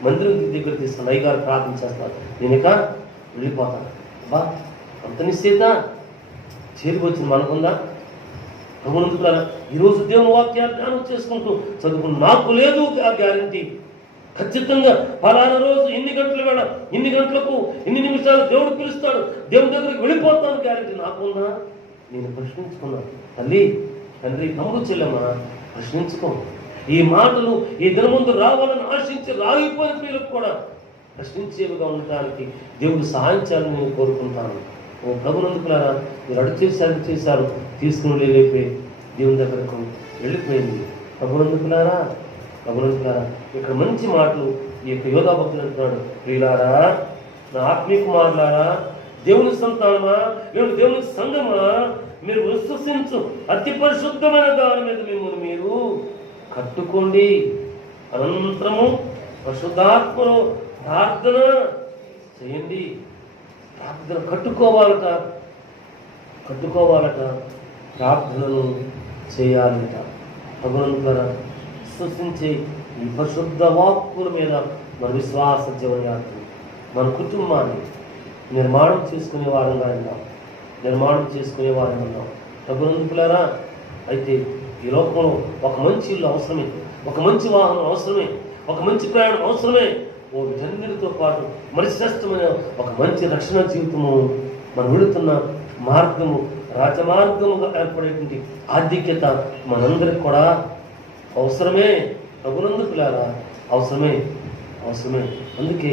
మందిరం దగ్గర తీసుకుని అయ్యగారు ప్రార్థన చేస్తారు, నేను ఇక వెళ్ళిపోతాను. బా అంత నిశ్చేత చేరికి వచ్చింది మనకుందా? ప్రభునందుకులారా, ఈరోజు దేవుని వాక్యాన్ని ధ్యానం చేసుకుంటూ చదువుకుంటూ నాకు లేదు ఆ గ్యారంటీ, ఖచ్చితంగా ఫలానా రోజు ఇన్ని గంటల వేళ, ఇన్ని గంటలకు ఇన్ని నిమిషాలు దేవుడు పిలుస్తాడు, దేవుని దగ్గరికి వెళ్ళిపోతాను గ్యారంటీ నాకుందా? నేను ప్రశ్నించుకున్నాను. తల్లి, తండ్రి, తమ్ముడు, చెల్లెమ్మ, ప్రశ్నించుకో. ఈ మాటలు ఈ దినముందు రావాలని ఆశించి రాగిపోయిన ప్రియులకు కూడా ప్రశ్నించేవిగా ఉండటానికి దేవుడు సహాయం చేయాలని నేను కోరుకుంటాను. ప్రభునందుకులారా, మీరు అడుగు చేశారు తీసుకుని వెళ్ళిపోయి దేవుని దగ్గరకు వెళ్ళిపోయింది. ప్రభునందుకులారా, ఇక్కడ మంచి మాటలు ఈ యొక్క యోధా భక్తులు అంటున్నాడు, ప్రియులారా, నా ఆత్మీయ కుమారులారా, దేవుని సంతానమా, దేవుని సంఘమా, మీరు విశ్వసించు అతి పరిశుద్ధమైన దాని మీద మిమ్మల్ని మీరు కట్టుకోండి. అనంతరము పరిశుద్ధాత్మను ప్రార్థన చేయండి. ప్రార్థన కట్టుకోవాలట, ప్రార్థనను చేయాలట. భగవంతుల విశ్వసించే ఈ పరిశుద్ధ వాక్కుల మీద మన విశ్వాస జీవనయాత్ర, మన కుటుంబాన్ని నిర్మాణం చేసుకునే వారంగా ఉన్నాం. భగవంతులారా, అయితే ఈ లోకంలో ఒక మంచి ఇల్లు అవసరమే, ఒక మంచి వాహనం అవసరమే, ఒక మంచి ప్రయాణం అవసరమే. వీటన్నిటితో పాటు మరి శ్రేష్టమైన ఒక మంచి రక్షణ జీవితము, మనం వెళుతున్న మార్గము రాజమార్గముగా ఏర్పడేటువంటి ఆధిక్యత మనందరికి కూడా అవసరమే. ప్రభునందుకులారా, అవసరమే. అందుకే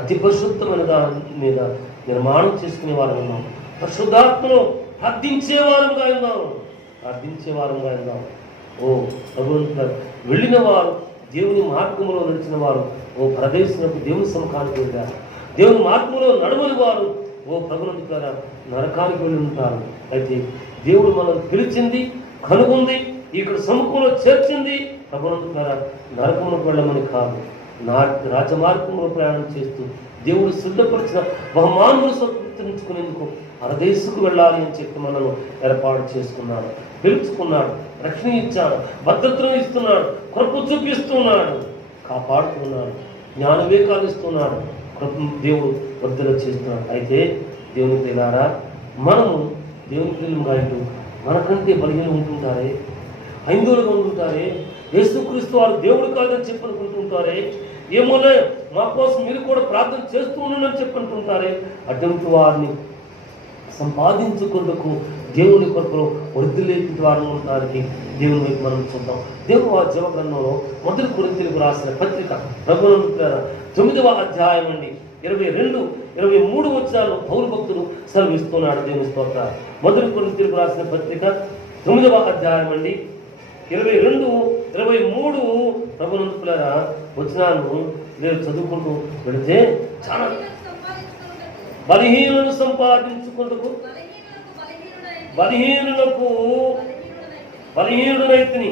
అతి పరిశుద్ధమైన దాని మీద నిర్మాణం చేసుకునే వారం ఉన్నాం. పరిశుద్ధాత్మను ప్రార్థించే వారంగా ఉన్నాం. ప్రభునందుకులారా, వెళ్ళిన వారు, దేవుని మార్గంలో నడిచిన వారు ప్రదేశంలో దేవుని సముఖానికి వెళ్ళారు. దేవుని మార్గంలో నడవని వారు ప్రభునందుకులారా నరకానికి వెళ్ళి ఉంటారు. అయితే దేవుడు మనల్ని పిలిచింది, కనుగొంది, ఇక్కడ సముఖంలో చేర్చింది. ప్రభునందుకులారా, నరకములకు వెళ్ళమని కాదు, రాజమార్గంలో ప్రయాణం చేస్తూ దేవుడు సిద్ధపరిచిన బహుమానులు స్వతంత్రించుకునేందుకు పరదేశకు వెళ్ళాలి అని చెప్పి మనను ఏర్పాటు చేసుకున్నాడు, పిలుచుకున్నాడు, రక్షణ ఇచ్చాడు, భద్రతను ఇస్తున్నాడు, కృప చూపిస్తున్నాడు, కాపాడుతున్నాడు, జ్ఞాన వివేకాలు ఇస్తున్నాడు, దేవుడు వర్ధన చేస్తున్నాడు. అయితే దేవుని పిల్లారా, మనము దేవుని పిల్లలుగా ఇటు మనకంటే బలహీన ఉంటుంటారే, హైందువులుగా ఉంటుంటారే, యేసుక్రీస్తు వారు దేవుడు కాదని చెప్పనుకుంటుంటారే, ఏమోలే మా కోసం మీరు కూడా ప్రార్థన చేస్తూ ఉండని చెప్పనుకుంటారే. అటువంటి వారిని సంపాదించుకుందుకు దేవుని కొరకు వృద్ధిలేని ద్వారా ఉండడానికి దేవుని వైపు మనం చూద్దాం. దేవుడు ఆ జీవ గ్రంథంలో 1 కొరింథీయులకు రాసిన పత్రిక 9వ అధ్యాయం అండి 22, 23 వచనాలు పౌలు భక్తుడు సెలవిస్తున్నాడు. దేవుని స్తోత్ర. 1 కొరింథీయులకు రాసిన పత్రిక 9వ అధ్యాయం అండి 22, 23 ప్రభునందుకులారా వచనాలను నేను చదువుకుంటూ వెళితే చాలా బలహీనులను సంపాదించుకుంటూ బలహీనులకు బలహీనుడైతిని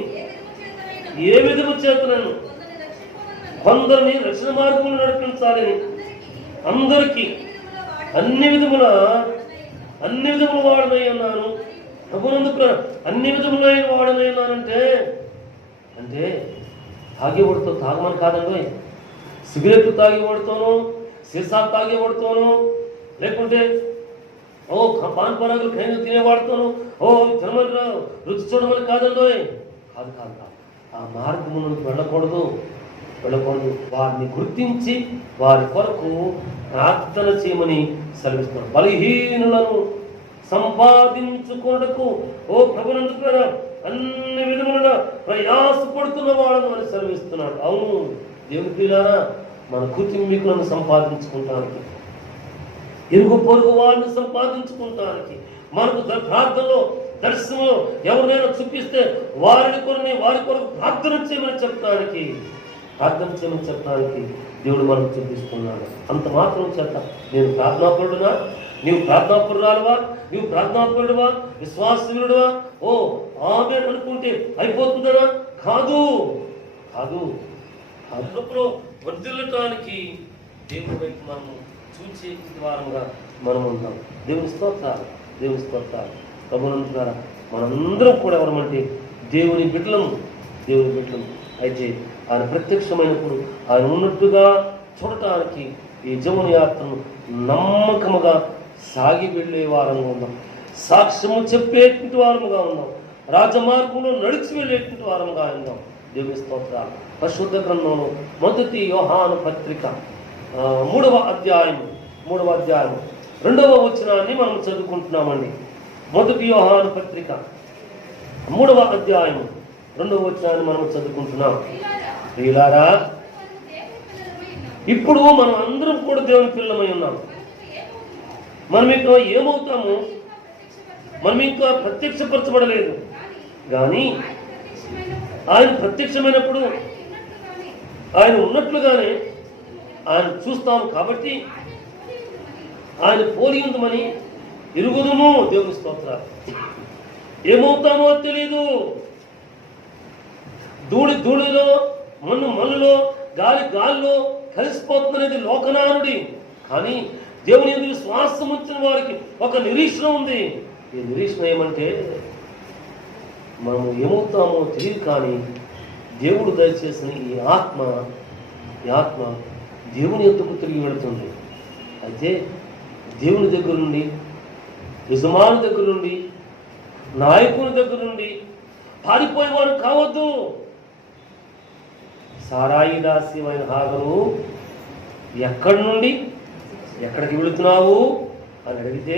ఏ విధము చేతనను కొందరిని రక్షణ మార్గంలో నడిపించాలని అందరికీ అన్ని విధముల వాడనై ఉన్నాను. ప్రభునందు అన్ని విధములైన వాడనై ఉన్నానంటే అంటే తాగేవాడితో తాగమని కాదండి. సిగరెట్లు తాగేవాడితోనూ సీసా తాగేవాడితోనూ లేకుంటే పాన్ పరాగులు ఖైను తినేవాడితోనూ తినమని రుచి చూడమని కాదండి. కాదు కాదు కాదు, ఆ మార్గమును వెళ్ళకూడదు. వారిని గుర్తించి వారి కొరకు ప్రార్థన చేయమని సెలవిస్తున్నారు. బలహీనులను సంపాదించుకున్నకు ప్రభునందు అన్ని విధములుగా ప్రయాసపడుతున్న వాళ్ళను అని సెలవిస్తున్నాడు. అవును దేవుని పిల్లారా, మన కుటుంబీకులను సంపాదించుకుంటానికి, ఇరుగు పొరుగు వారిని సంపాదించుకుంటానికి, మనకు ప్రార్థనలో దర్శనంలో ఎవరినైనా చూపిస్తే వారి కొరకు ప్రార్థన చేయమని చెప్పడానికి దేవుడు మనకు చూపిస్తున్నాడు. అంత మాత్రం చేత నేను ప్రార్థనాపరుడునా, నీవు ప్రార్థనాపరురాలువా, నీవు ప్రార్థనాపరుడువా, విశ్వాసవీరుడువా, ఆమె అనుకుంటే అయిపోతుందనా? కాదు కాదు అందులో వర్ధిల్లటానికి దేవుడి వైపు మనము చూచే వారంగా మనం ఉంటాం. దేవుని స్తోత్రాలు ప్రభునందు ద్వారా మనందరం కూడా ఎవరమంటే దేవుని బిడ్డలము. అయితే ఆయన ప్రత్యక్షమైనప్పుడు ఆయన ఉన్నట్టుగా చూడటానికి ఈ జీవన యాత్రను నమ్మకముగా సాగి వెళ్ళే వారంగా ఉన్నాం. సాక్ష్యము చెప్పేటువంటి వారముగా ఉన్నాం. రాజమార్గంలో నడిచి వెళ్ళేటువంటి వారముగా ఉన్నాం. దేవుని స్తోత్రాలు. పరిశుద్ధ గ్రంథంలో మొదటి యోహాను పత్రిక 3వ అధ్యాయం 2వ వచనాన్ని మనం చదువుకుంటున్నామండి. మొదటి యోహాను పత్రిక 3వ అధ్యాయం 2వ వచనాన్ని మనం చదువుకుంటున్నాం. ప్రియులారా, ఇప్పుడు మనం అందరం కూడా దేవుని పిల్లమై ఉన్నాం. మనం ఇంకా ఏమవుతాము? మనం ఇంకా ప్రత్యక్షపరచబడలేదు, కానీ ఆయన ప్రత్యక్షమైనప్పుడు ఆయన ఉన్నట్లుగానే ఆయన చూస్తాము. కాబట్టి ఆయన పోలి ఉందమని ఎరుగుదుము. దేవుని స్తోత్రాలు. ఏమవుతామో తెలియదు. ధూళిలో, మన్నులో, గాలిలో కలిసిపోతున్నది లోకనానుడి. కానీ దేవుని యందు విశ్వాసం ఉంచిన వారికి ఒక నిరీక్షణ ఉంది. ఈ నిరీక్షణ ఏమంటే మనము ఏమవుతామో తెలియదు, కానీ దేవుడు దయచేసిన ఈ ఆత్మ దేవుని యొద్దకు తిరిగి వెళుతుంది. అయితే దేవుని దగ్గర నుండి, యజమాని దగ్గర నుండి, నాయకుని దగ్గర నుండి పారిపోయేవారు కావద్దు. సారాయి దాస్యమైన హాగరు ఎక్కడి నుండి ఎక్కడికి వెళుతున్నావు అని అడిగితే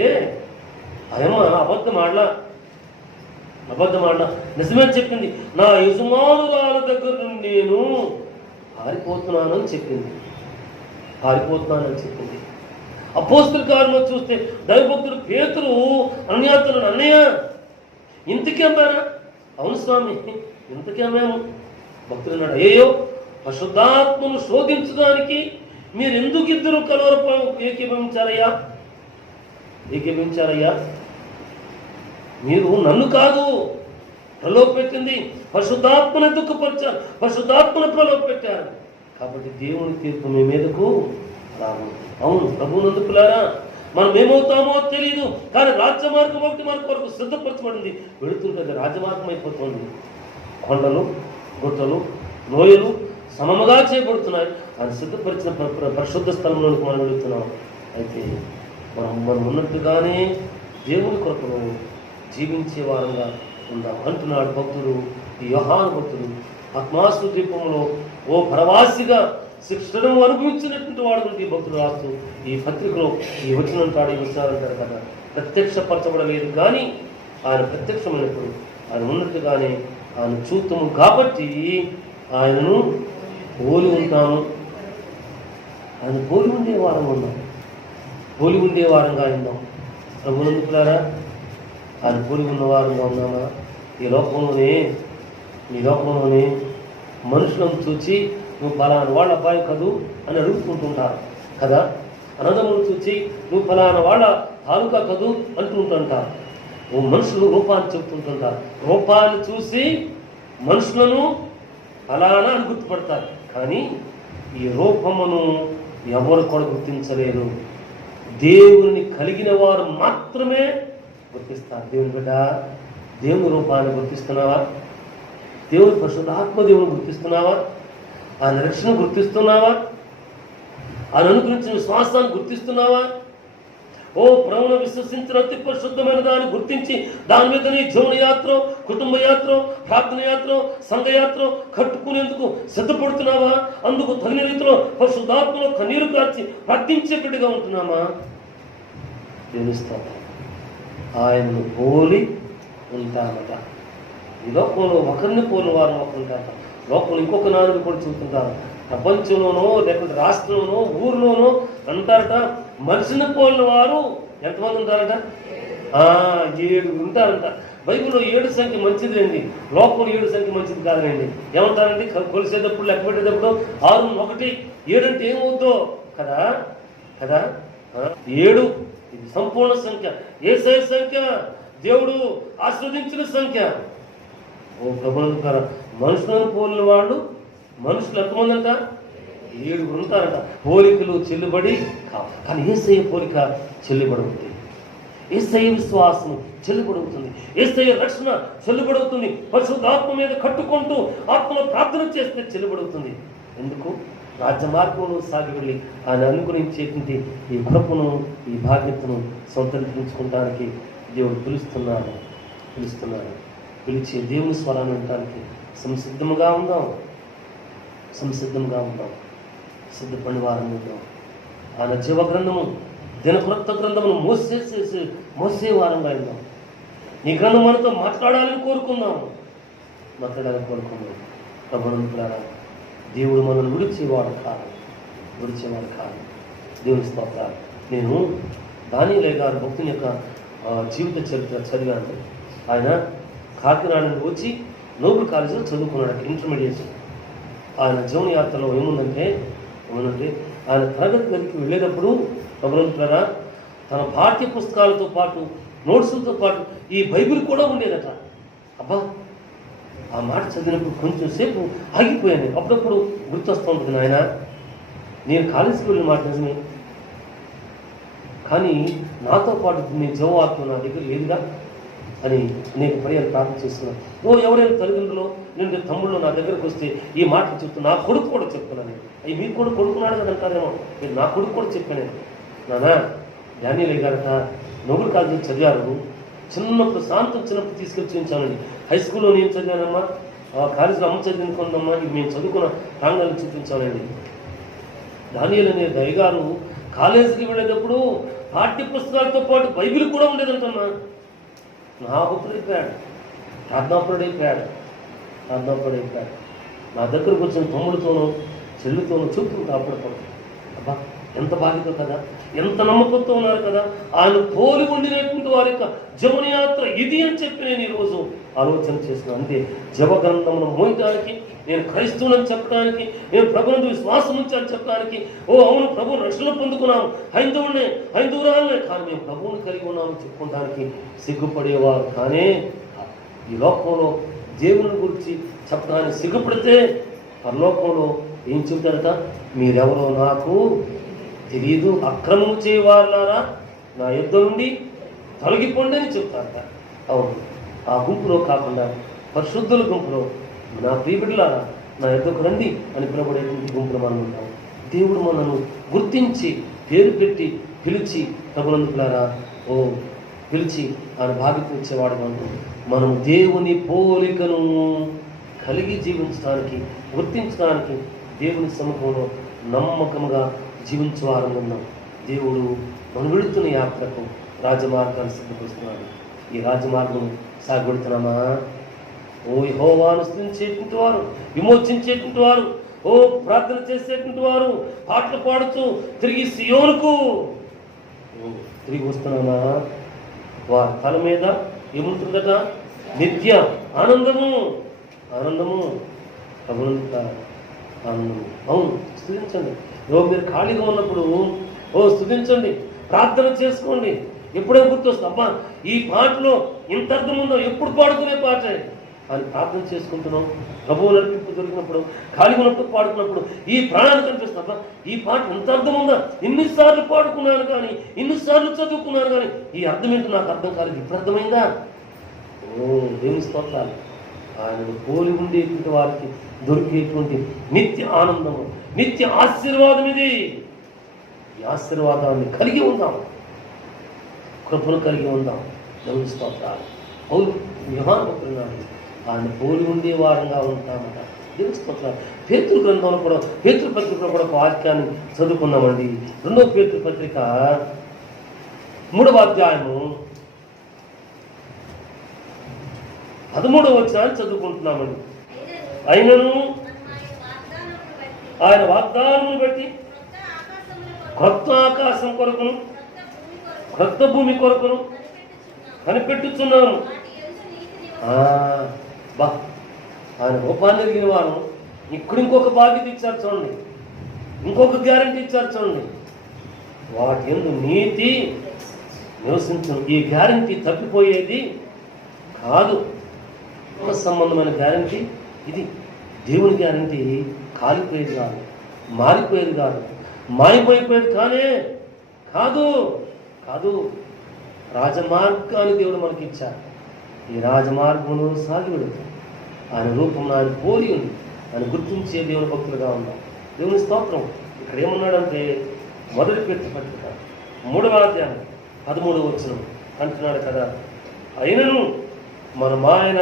అయమ్మ అబద్ధం ఆడలా నిజమే చెప్పింది. నా యజమానురాల దగ్గర నుండి నేను పారిపోతున్నానని చెప్పింది. అపోస్తల కార్యంలో చూస్తే దైవభక్తుడు పేతురు అన్యాతులను, అన్నయ్య ఇంతకేమారా? అవును స్వామి, ఇంతకేమేమో. భక్తులు అన్నాడు, అయ్యో పరిశుద్ధాత్మను శోధించడానికి మీరు ఎందుకు ఇద్దరు కలవరపై ఏకీభవించారయ్యా? మీరు నన్ను కాదు ప్రలోభపెట్టింది, పరిశుద్ధాత్మను దుఃఖపరిచారు, పరిశుద్ధాత్మను ప్రలోభపెట్టారు. కాబట్టి దేవుని తీర్పు మీ మీదకు రాదు. అవును ప్రభువునందుకులారా, మనం ఏమవుతామో తెలియదు, కానీ రాజ్యమార్గం ఒకటి మన కొరకు సిద్ధపరచబడింది. వెళుతుంటే రాజమార్గం అయిపోతుంది. కొండలు, గుట్టలు, లోయలు సమముగా చేయబడుతున్నాయి. ఆయన సిద్ధపరిచిన పరిశుద్ధ స్థలంలోకి మనం వెళుతున్నాం. అయితే మనం ఉన్నట్టుగానే దేవుని కొరకు జీవించే వారంగా ఉందాం అంటున్నాడు భక్తుడు. ఈ యోహాను భక్తుడు ఆత్మాసు దీపంలో పరవాసిగా శిక్షణం అనుభవించినటువంటి వాడు ఈ భక్తుడు రాస్తూ ఈ పత్రికలో ఈ వచ్చినంటాడు, ఈ విషయాలంటారు కదా. ప్రత్యక్షపరచబడలేదు, కానీ ఆయన ప్రత్యక్షమైనప్పుడు ఆయన ఉన్నట్టుగానే ఆయన చూస్తాము. కాబట్టి ఆయనను పోలి ఉంటాము. ఆయన పోలి ఉండే వారంగా ఉన్నాం. ప్రభునందుకులారా, ఆయన పోలి ఉన్న వారంగా ఉన్నామా? ఈ లోకంలోనే మనుషులను చూచి నువ్వు ఫలానా వాళ్ళ అబ్బాయి కదూ అని అడుగుతుంటుంటారు కదా. అన్నదమ్ములు చూసి నువ్వు ఫలానా వాళ్ళ తాలూకా కదూ అంటుంటుంటారు. మనుషులు రూపాన్ని చెబుతుంటుంటారు. రూపాన్ని చూసి మనుషులను ఫలానా అని గుర్తుపడతారు. కానీ ఈ రూపమును ఎవరు కూడా గుర్తించలేరు. దేవుని కలిగిన వారు మాత్రమే గుర్తిస్తారు. దేవుని బిడ్డ, దేవుని రూపాన్ని గుర్తిస్తున్నావా? దేవుని పరిశుద్ధాత్మ దేవుని గుర్తిస్తున్నావా? ఆయన రక్షణ గుర్తిస్తున్నావా? ఆయన అనుగ్రహించిన విశ్వాసాన్ని గుర్తిస్తున్నావా? ఓ ప్రభువును విశ్వసించిన అతి పరిశుద్ధమైన దాన్ని గుర్తించి దాని మీద నీ జీవన యాత్ర, కుటుంబ యాత్ర, ప్రార్థన యాత్ర, సంఘయాత్ర కట్టుకునేందుకు సిద్ధపడుతున్నావా? అందుకు తగిన రీతిలో పరిశుద్ధాత్మలో కన్నీరు కార్చి ప్రార్థించే బిడ్డగా ఉంటున్నామా? తెలుస్తాం. ఆయనను పోలి ఉంటామట. ఈ లోకంలో ఒకరిని పోలిన వారు ఒకరుంటారట. లోకంలో ఇంకొక నాలుగు కూడా చూస్తుంటారు. ప్రపంచంలోనో లేకపోతే రాష్ట్రంలోనో ఊరిలోనో అంటారట, మనిషిని పోలిన వారు ఎంతమంది ఉంటారట? 7 ఉంటారంట. బైబిల్లో 7 సంఖ్య మంచిది అండి. లోకంలో 7 సంఖ్య మంచిది కాదండి. ఏమంటారండి? కొలిసేటప్పుడు లెక్క పెట్టేటప్పుడు 6, 1, 7 అంటే ఏమవుద్దో కదా కదా. 7 ఇది సంపూర్ణ సంఖ్య, యేసయ్య సంఖ్య, దేవుడు ఆస్వాదించిన సంఖ్య. ఓ ప్రభువులారా, మనుషులను పోలిన వాళ్ళు మనుషులు ఎంతమంది అంట? 7 ఉంటారట. పోలికలు చెల్లుబడి కావు, కానీ యేసయ్య పోలిక చెల్లుబడుతుంది. యేసయ్య విశ్వాసం చెల్లుబడుతుంది. యేసయ్య రక్షణ చెల్లుబడుతుంది. పరిశుద్ధాత్మ మీద కట్టుకుంటూ ఆత్మలో ప్రార్థన చేస్తే చెల్లుబడుతుంది. ఎందుకు? రాజ్య మార్గంలో సాగి వెళ్ళి ఆయన అనుగ్రహించేటువంటి ఈ కృపను, ఈ బాధ్యతను సొంతరించుకుంటానికి దేవుడు పిలుస్తున్నాడు. పిలిచే దేవుని స్వరాన్ని వినడానికి సంసిద్ధంగా ఉందాం. సిద్ధపడిన వారం ఉందాం. ఆయన జీవ గ్రంథము, దినకృత గ్రంథమును మోసే వారంగా ఉందాం. నీ గ్రంథం మనతో మాట్లాడాలని కోరుకుందాం. ప్రభువులారా, దేవుడు మనల్ని విడిచేవాడు కాదు. దేవుని స్తోత్రాలు. నేను దానియేలు గారు భక్తుని యొక్క జీవిత చరిత్ర చదివాను. ఆయన కాకినాడ నుండి వచ్చి నోబెల్ కాలేజీలో చదువుకున్నాడు, ఇంటర్మీడియట్. ఆయన జీవన యాత్రలో ఏముందంటే ఆయన తరగతి గదికి వెళ్ళేటప్పుడు ప్రభువులారా, తన పాఠ్య పుస్తకాలతో పాటు, నోట్సులతో పాటు ఈ బైబిల్ కూడా ఉండేదట. అబ్బా, ఆ మాట చదివినప్పుడు కొంచెం సేపు ఆగిపోయాను. అప్పుడప్పుడు గుర్తొస్తూ ఉంటుంది, ఆయన నేను కాలేజీకి వెళ్ళిన మాట నిజమే, కానీ నాతో పాటు నీ జీవవాక్యం నా దగ్గర లేదుగా అని అనేక పర్యాలు ప్రార్థన చేస్తున్నాను. ఎవరైనా తల్లిదండ్రులు, నేను తమ్ముళ్ళు నా దగ్గరకు వస్తే ఈ మాటలు చెప్తాను. నా కొడుకు కూడా చెప్తున్నాను. అవి మీకు కూడా కొడుకున్నాడు కదా అంటారేమో. నేను నా కొడుకు కూడా చెప్పాను. నానా, దానియేలు గారట నోబెల్ కాలేజీ చదివారు. చిన్నప్పుడు చిన్నప్పుడు తీసుకెళ్ళి చూపించానండి. హై స్కూల్లో నేను చదివానమ్మా, కాలేజీలో అమ్మ చదివిన కొందమ్మా, ఇవి మేము చదువుకున్న ప్రాంగాలను చూపించానండి. దానియేలు అనే దయగారు కాలేజీకి వెళ్ళేటప్పుడు పాఠ్య పుస్తకాలతో పాటు బైబిల్ కూడా ఉండేదంటమ్మా. నా పుత్రుడైపోయాడు, ప్రార్థనాపరుడైపోయాడు. నా దగ్గరకు వచ్చిన తమ్ముడితోనూ చెల్లితోనూ చెబుతుంటా అప్పుడప్పుడు. అబ్బా, ఎంత బాధ్యత కదా, ఎంత నమ్మకంతో ఉన్నారు కదా. ఆయన పోలి ఉండినటువంటి వారి యొక్క జీవనయాత్ర ఇది అని చెప్పి నేను ఈరోజు ఆలోచన చేస్తున్నాను. అంటే జపగ్రంథమును మోయటానికి, నేను క్రైస్తవుని చెప్పడానికి, నేను ప్రభువునందు విశ్వాసం ఉంచాలని చెప్పడానికి, అవును ప్రభు రక్షణ పొందుకున్నాము, హైందవురాలనే, కానీ మేము ప్రభువుని కలిగి ఉన్నామని చెప్పుకోవడానికి సిగ్గుపడేవారు. కానీ ఈ లోకంలో దేవుని గురించి చెప్పడానికి సిగ్గుపడితే పరలోకంలో ఏం చెబుతారట? మీరెవరో నాకు తెలియదు, అక్రమం చేయవారులారా నా యుద్ధ నుండి తొలగిపోండి అని చెప్తారట. అవును, ఆ గుంపులో కాకుండా పరిశుద్ధుల గుంపులో నా ప్రియబిడ్డలారా నా యుద్ధకు రండి అని పిలబడేటువంటి గుంపులో మనం ఉంటాం. దేవుడు మనను గుర్తించి పేరు పెట్టి పిలిచి ప్రభునందుకులారా పిలిచి ఆయన బాధ్యత ఇచ్చేవాడుగా ఉంటుంది. మనం దేవుని పోలికను కలిగి జీవించడానికి, గుర్తించడానికి దేవుని సముఖంలో నమ్మకంగా జీవించేవారం ఉన్నాం. దేవుడు మనం వెళుతున్న యాత్రకు రాజమార్గాన్ని సిద్ధపరుస్తున్నాడు. ఈ రాజమార్గం సాగబడుతున్నామా? యెహోవాను స్తుతించేటువంటి వారు, విమోచించేటువంటి వారు, ప్రార్థన చేసేటువంటి వారు పాటలు పాడుతూ తిరిగి సియోనుకు తిరిగి వస్తున్నామా? వారి తల మీద ఏముంటుందట? నిత్య ఆనందము. ఆనందము. అవును, స్తుతించండి. మీరు ఖాళీగా ఉన్నప్పుడు స్తుతించండి, ప్రార్థన చేసుకోండి. ఎప్పుడైనా గుర్తొస్తుంది, అమ్మా ఈ పాటలో ఇంత అర్థం ఉందో, ఎప్పుడు పాడుకునే పాట అని ప్రార్థన చేసుకుంటున్నాం. ప్రభువు నడిపింపు దొరికినప్పుడు, ఖాళీగా ఉన్నప్పుడు పాడుకున్నప్పుడు ఈ ప్రాణాలు కనిపిస్తుంది, అబ్బా ఈ పాట ఎంత అర్థం ఉందా, ఇన్నిసార్లు పాడుకున్నాను కానీ, ఇన్నిసార్లు చదువుకున్నాను కానీ ఈ అర్థం ఏంటో నాకు అర్థం కాలేదు, ఇప్పుడు అర్థమైందా? దేవుని స్తోత్రాలు. ఆయన పోలి ఉండేటువంటి వారికి దొరికేటువంటి నిత్య ఆనందము, నిత్య ఆశీర్వాదం ఇది. ఈ ఆశీర్వాదాన్ని కలిగి ఉందాం, కృపను కలిగి ఉందాం. దేవుని స్తోత్రాలు. పౌలు యోహాను ఆయన పోలి ఉండే వారంగా ఉంటామట. దేవుని స్తోత్రాలు. పేతురు గ్రంథంలో కూడా, పేతురు పత్రికలో కూడా ఒక వాక్యాన్ని చదువుకున్నామండి. 2వ పేతురు పత్రిక 3వ అధ్యాయము 13వ వచనాన్ని చదువుకుంటున్నామండి. అయినను ఆయన వాగ్దానమును బట్టి క్రొత్త ఆకాశం కొరకును క్రొత్త భూమి కొరకును కనిపెట్టుచున్నాము. ఆయన రూపాన్ని ఎరిగిన వారు ఇక్కడ ఇంకొక బాధ్యత ఇచ్చారు చూడండి, ఇంకొక గ్యారంటీ ఇచ్చారు చూడండి. వాటి యందు నీతి నివసించను. ఈ గ్యారంటీ తప్పిపోయేది కాదు. సంబంధమైన గ్యారంటీ ఇది. దేవుని గ్యారంటీ కాలిపోయేది కాదు, మారిపోయేది కాదు, మారిపోయిపోయేది కాదు. రాజమార్గాన్ని దేవుడు మనకి ఇచ్చారు. ఈ రాజమార్గంలో సాగి వెళుతుంది. ఆయన రూపం ఆయన పోలి ఉంది. ఆయన గుర్తించే దేవుని భక్తులుగా ఉన్నాం. దేవుని స్తోత్రం. ఇక్కడ ఏమన్నాడంటే, 1 పేతురు పత్రిక 3వ అధ్యాయం 13వ వచనం అంటున్నాడు కదా, అయినను మనం ఆయన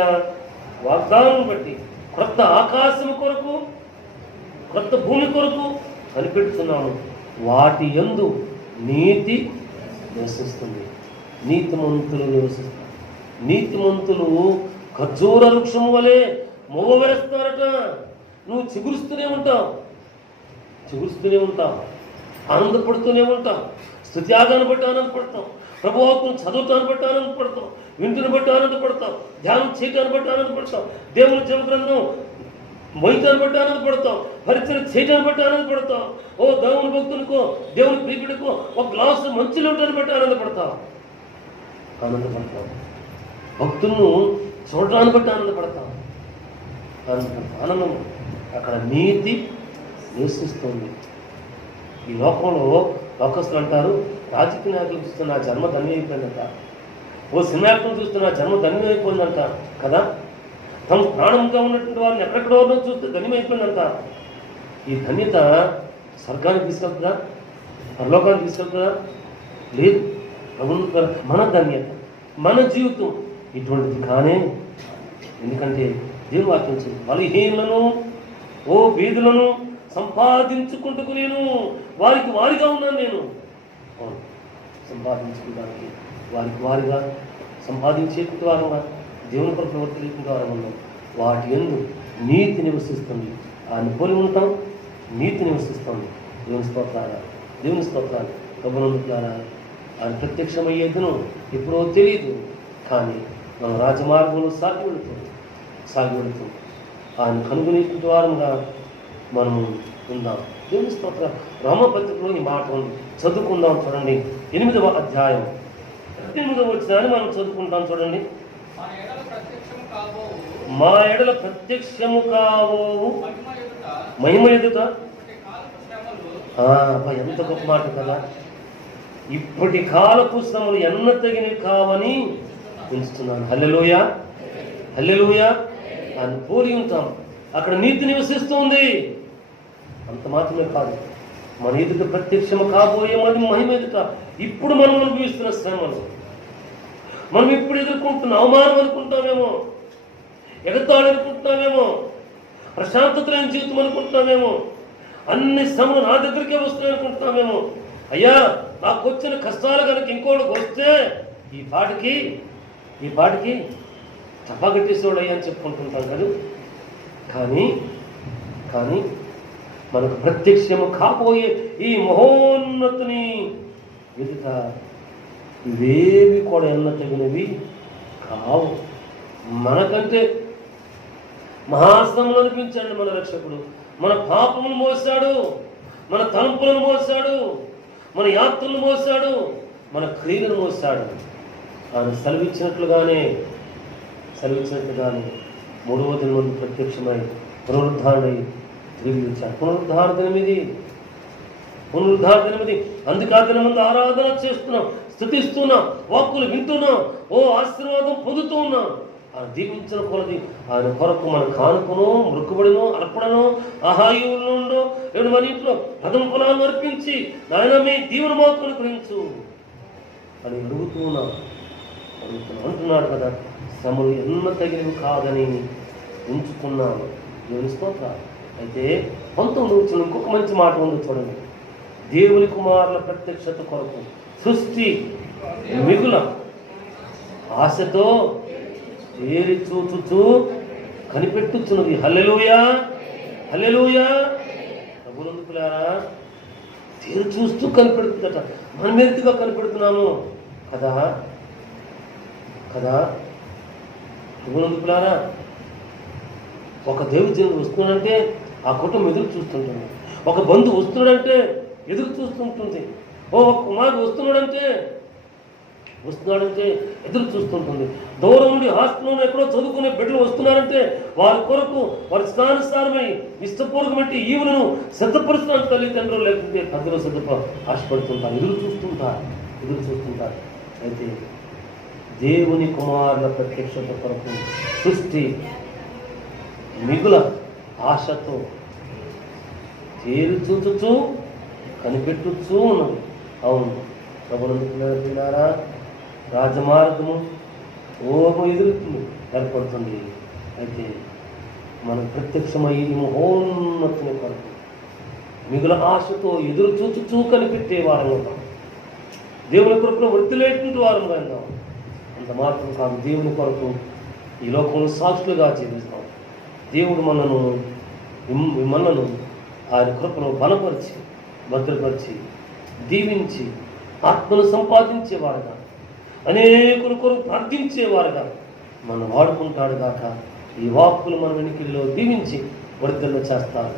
వాగ్దానం బట్టి క్రొత్త ఆకాశం కొరకు క్రొత్త భూమి కొరకు కనిపెడుతున్నాము. వాటి యందు నీతి నివసిస్తుంది. నీతిమంతులు నివసిస్తారు. నీతిమంతులు ఖర్జూర వృక్షము వలె మొవ్వ వేస్తారట. నువ్వు చిగురుస్తూనే ఉంటావు, ఆనందపడుతూనే ఉంటావు. స్తుత్యాగాన్ని బట్టి ఆనందపడతాం, ప్రభువాకును చదువుతాను బట్టి ఆనందపడతాం, వింటుని బట్టి ఆనందపడతాం, ధ్యానం చేయటాన్ని బట్టి ఆనందపడతాం, దేవుని జీవ గ్రంథం మొయ్యటాన్ని బట్టి ఆనందపడతాం, పరిచయం చేయటాన్ని బట్టి ఆనందపడతాం. దేవుని భక్తునికో దేవుని ప్రీతుడికో ఒక గ్లాసు మంచిలో ఉండటాన్ని బట్టి ఆనందపడతాం. భక్తులను చూడటాన్ని బట్టి ఆనందపడతాం. ఆనందం అక్కడ నీతి నివసిస్తుంది. ఈ లోకంలో లోకస్తులు అంటారు, రాజకీయ నాయకులు చూస్తే నా జన్మ ధన్యమైపోయిందంట, సినిమా యాక్టర్లు చూస్తే నా జన్మ ధన్యమైపోయిందంట కదా. తమ ప్రాణంగా ఉన్నటువంటి వారిని ఎక్కడెక్కడో చూస్తే ధన్యమైపోయిందంట. ఈ ధన్యత స్వర్గానికి తీసుకెళ్తుందా, పరలోకానికి తీసుకెళ్తుందా? లేదు. మన ధన్యత, మన జీవితం ఇటువంటిది కానే. ఎందుకంటే దేవుని వాక్యం చెప్తుంది, బలహీనులను బీదులను సంపాదించుకుంటూ నేను వారిగా ఉన్నాను. నేను సంపాదించుకోవడానికి వారిగా సంపాదించే వారంగా దేవుని కొరకు ప్రవర్తించే వారంగా ఉన్నాం. వాటి యందు నీతి నివసిస్తుంది. ఆయన పోలి ఉంటాం, నీతి నివసిస్తుంది. దేవుని స్తోత్రాలు. ప్రభునందులారా, ఆయన ప్రత్యక్షమయ్యేదును ఎప్పుడో తెలియదు, కానీ మనం రాజమార్గంలో సాగి వెళుతుంది. ఆయన కనుగొనేటువంటి వారంగా మనము ఉందాం. దేవుని స్తోత్రం. రోమపత్రికలో ఈ మాట ఉంది, చదువుకుందాం. చూడండి, 8వ అధ్యాయం 18వ వచనాన్ని మనం చదువుకుంటాం. చూడండి, మా ఎడల ప్రత్యక్షము కావోవు మహిమ ఎదుట. ఎంత గొప్ప మాట కదా. ఇప్పటి కాలపు శ్రమలు ఎన్న తగినవి కావని ఉంచుతున్నాను. హల్లెలూయా. అని పోలి ఉంటాం. అక్కడ నీతి నివసిస్తుంది. అంత మాత్రమే కాదు, మన ఎదుట ప్రత్యక్షము కాబోయే మహిమ ఎదుట ఇప్పుడు మనం అనుభవిస్తున్న శ్రమలు, మనం ఇప్పుడు ఎదుర్కొంటున్న అవమానం అనుకుంటామేమో, ఎగతాళి అనుకుంటున్నామేమో, ప్రశాంతత లేని జీవితం అనుకుంటున్నామేమో, అన్ని శ్రమలు నా దగ్గరికే వస్తున్నాయి అనుకుంటున్నామేమో. అయ్యా, నాకు వచ్చిన కష్టాలు కనుక ఇంకోటికి వస్తే ఈ పాటికి చప్పగట్టేసేవాడు అయ్యా అని చెప్పుకుంటుంటాం కదా. కానీ మనకు ప్రత్యక్షము కాబోయే ఈ మహోన్నతుని ఎదుట ఇవేవి కూడా ఎన్న తగినవి కావు. మనకంటే మహాశ్రమలు అనిపించాడు మన రక్షకుడు, మన పాపమును మోసాడు, మన తలంపులను మోసాడు, మన యాత్రలను మోసాడు, మన క్రియలను మోసాడు. ఆయన సెలవిచ్చినట్లుగానే మూడవ దినం ప్రత్యక్షమై పునరుద్ధారణై తిరిగి వచ్చాడు. పునరుద్ధార దినమిది. అందుకే ఆ దినం ముందు ఆరాధన చేస్తున్నాం, స్తుతిస్తున్నాం, వాక్కులు వింటున్నాం, ఆశీర్వాదం పొందుతూ ఉన్నాం. ఆయన దీవించిన కొలది ఆయన కొరకు మన కానుకను, మృక్కుబడినో, అర్పణను, ఆహాయువులను మన ఇంట్లో పదం ఫలాలను అర్పించి నాయన మీ దీవెన మాకు అనుగ్రహించు అని అంటున్నాడు కదా. శ్రమలు ఎన్న తగినవి కాదని ఉంచుకున్నాను. దేవుని స్తోత్రాలు. అయితే 19 ఇంకొక మంచి మాట ఉంది చూడండి. దేవుని కుమారుల ప్రత్యక్షత కొరకు సృష్టి మిగుల ఆశతో తేరి చూచుచూ కనిపెట్టుచున్నది. హల్లెలూయా, హల్లెలూయా. ప్రభునందుకులారా, తేరి చూస్తూ కనిపెడుతుందట. మనం ఎంతగా కనిపెడుతున్నాము కదా. ప్రభునందుకులారా, ఒక దేవుడు వస్తున్నాడంటే ఆ కుటుంబం ఎదురు చూస్తుంటుంది. ఒక బంధువు వస్తున్నాడంటే ఎదురు చూస్తుంటుంది. ఒక కుమారుడు వస్తున్నాడంటే ఎదురు చూస్తుంటుంది. దూరం నుండి హాస్టల్లో ఎక్కడో చదువుకునే బిడ్డలు వస్తున్నారంటే వారి కొరకు వారి స్నానుసారమై ఇష్టపూర్వకమైన ఈవులను సిద్ధపరుస్తున్న తల్లిదండ్రులు లేకుంటే పెద్దలు ఆశపడుతుంటారు, ఎదురు చూస్తుంటారు. అయితే దేవుని కుమారుల ప్రత్యక్షత కొరకు సృష్టి మిగుల ఆశతో తేరి చూచుచూ కనిపెట్టుచూ ఉన్నది. అవును, ప్రభునందుకున్నారా, రాజమార్గము ఎదురు ఏర్పడుతుంది. అయితే మనం ప్రత్యక్షమయ్యి మహోన్నతిని కొరకు మిగుల ఆశతో ఎదురు చూచుచూ కనిపెట్టే వారంగా, దేవుని కొరకు వృత్తిలేటువంటి వారంగా ఉన్నాం. అంత మాత్రం కాదు, దేవుని కొరకు ఈ లోకంలో సాక్షులుగా జీవిస్తాం. దేవుడు మనను ఆయన కృపను బలపరిచి, భద్రపరిచి, దీవించి, ఆత్మను సంపాదించేవారుగా, అనేకుల కొరకు ప్రార్థించేవారుగా మనం వాడుకుంటాడు గాక. ఈ వాక్కులు మన వెనుకల్లో దీవించి వర్ధన చేస్తారు.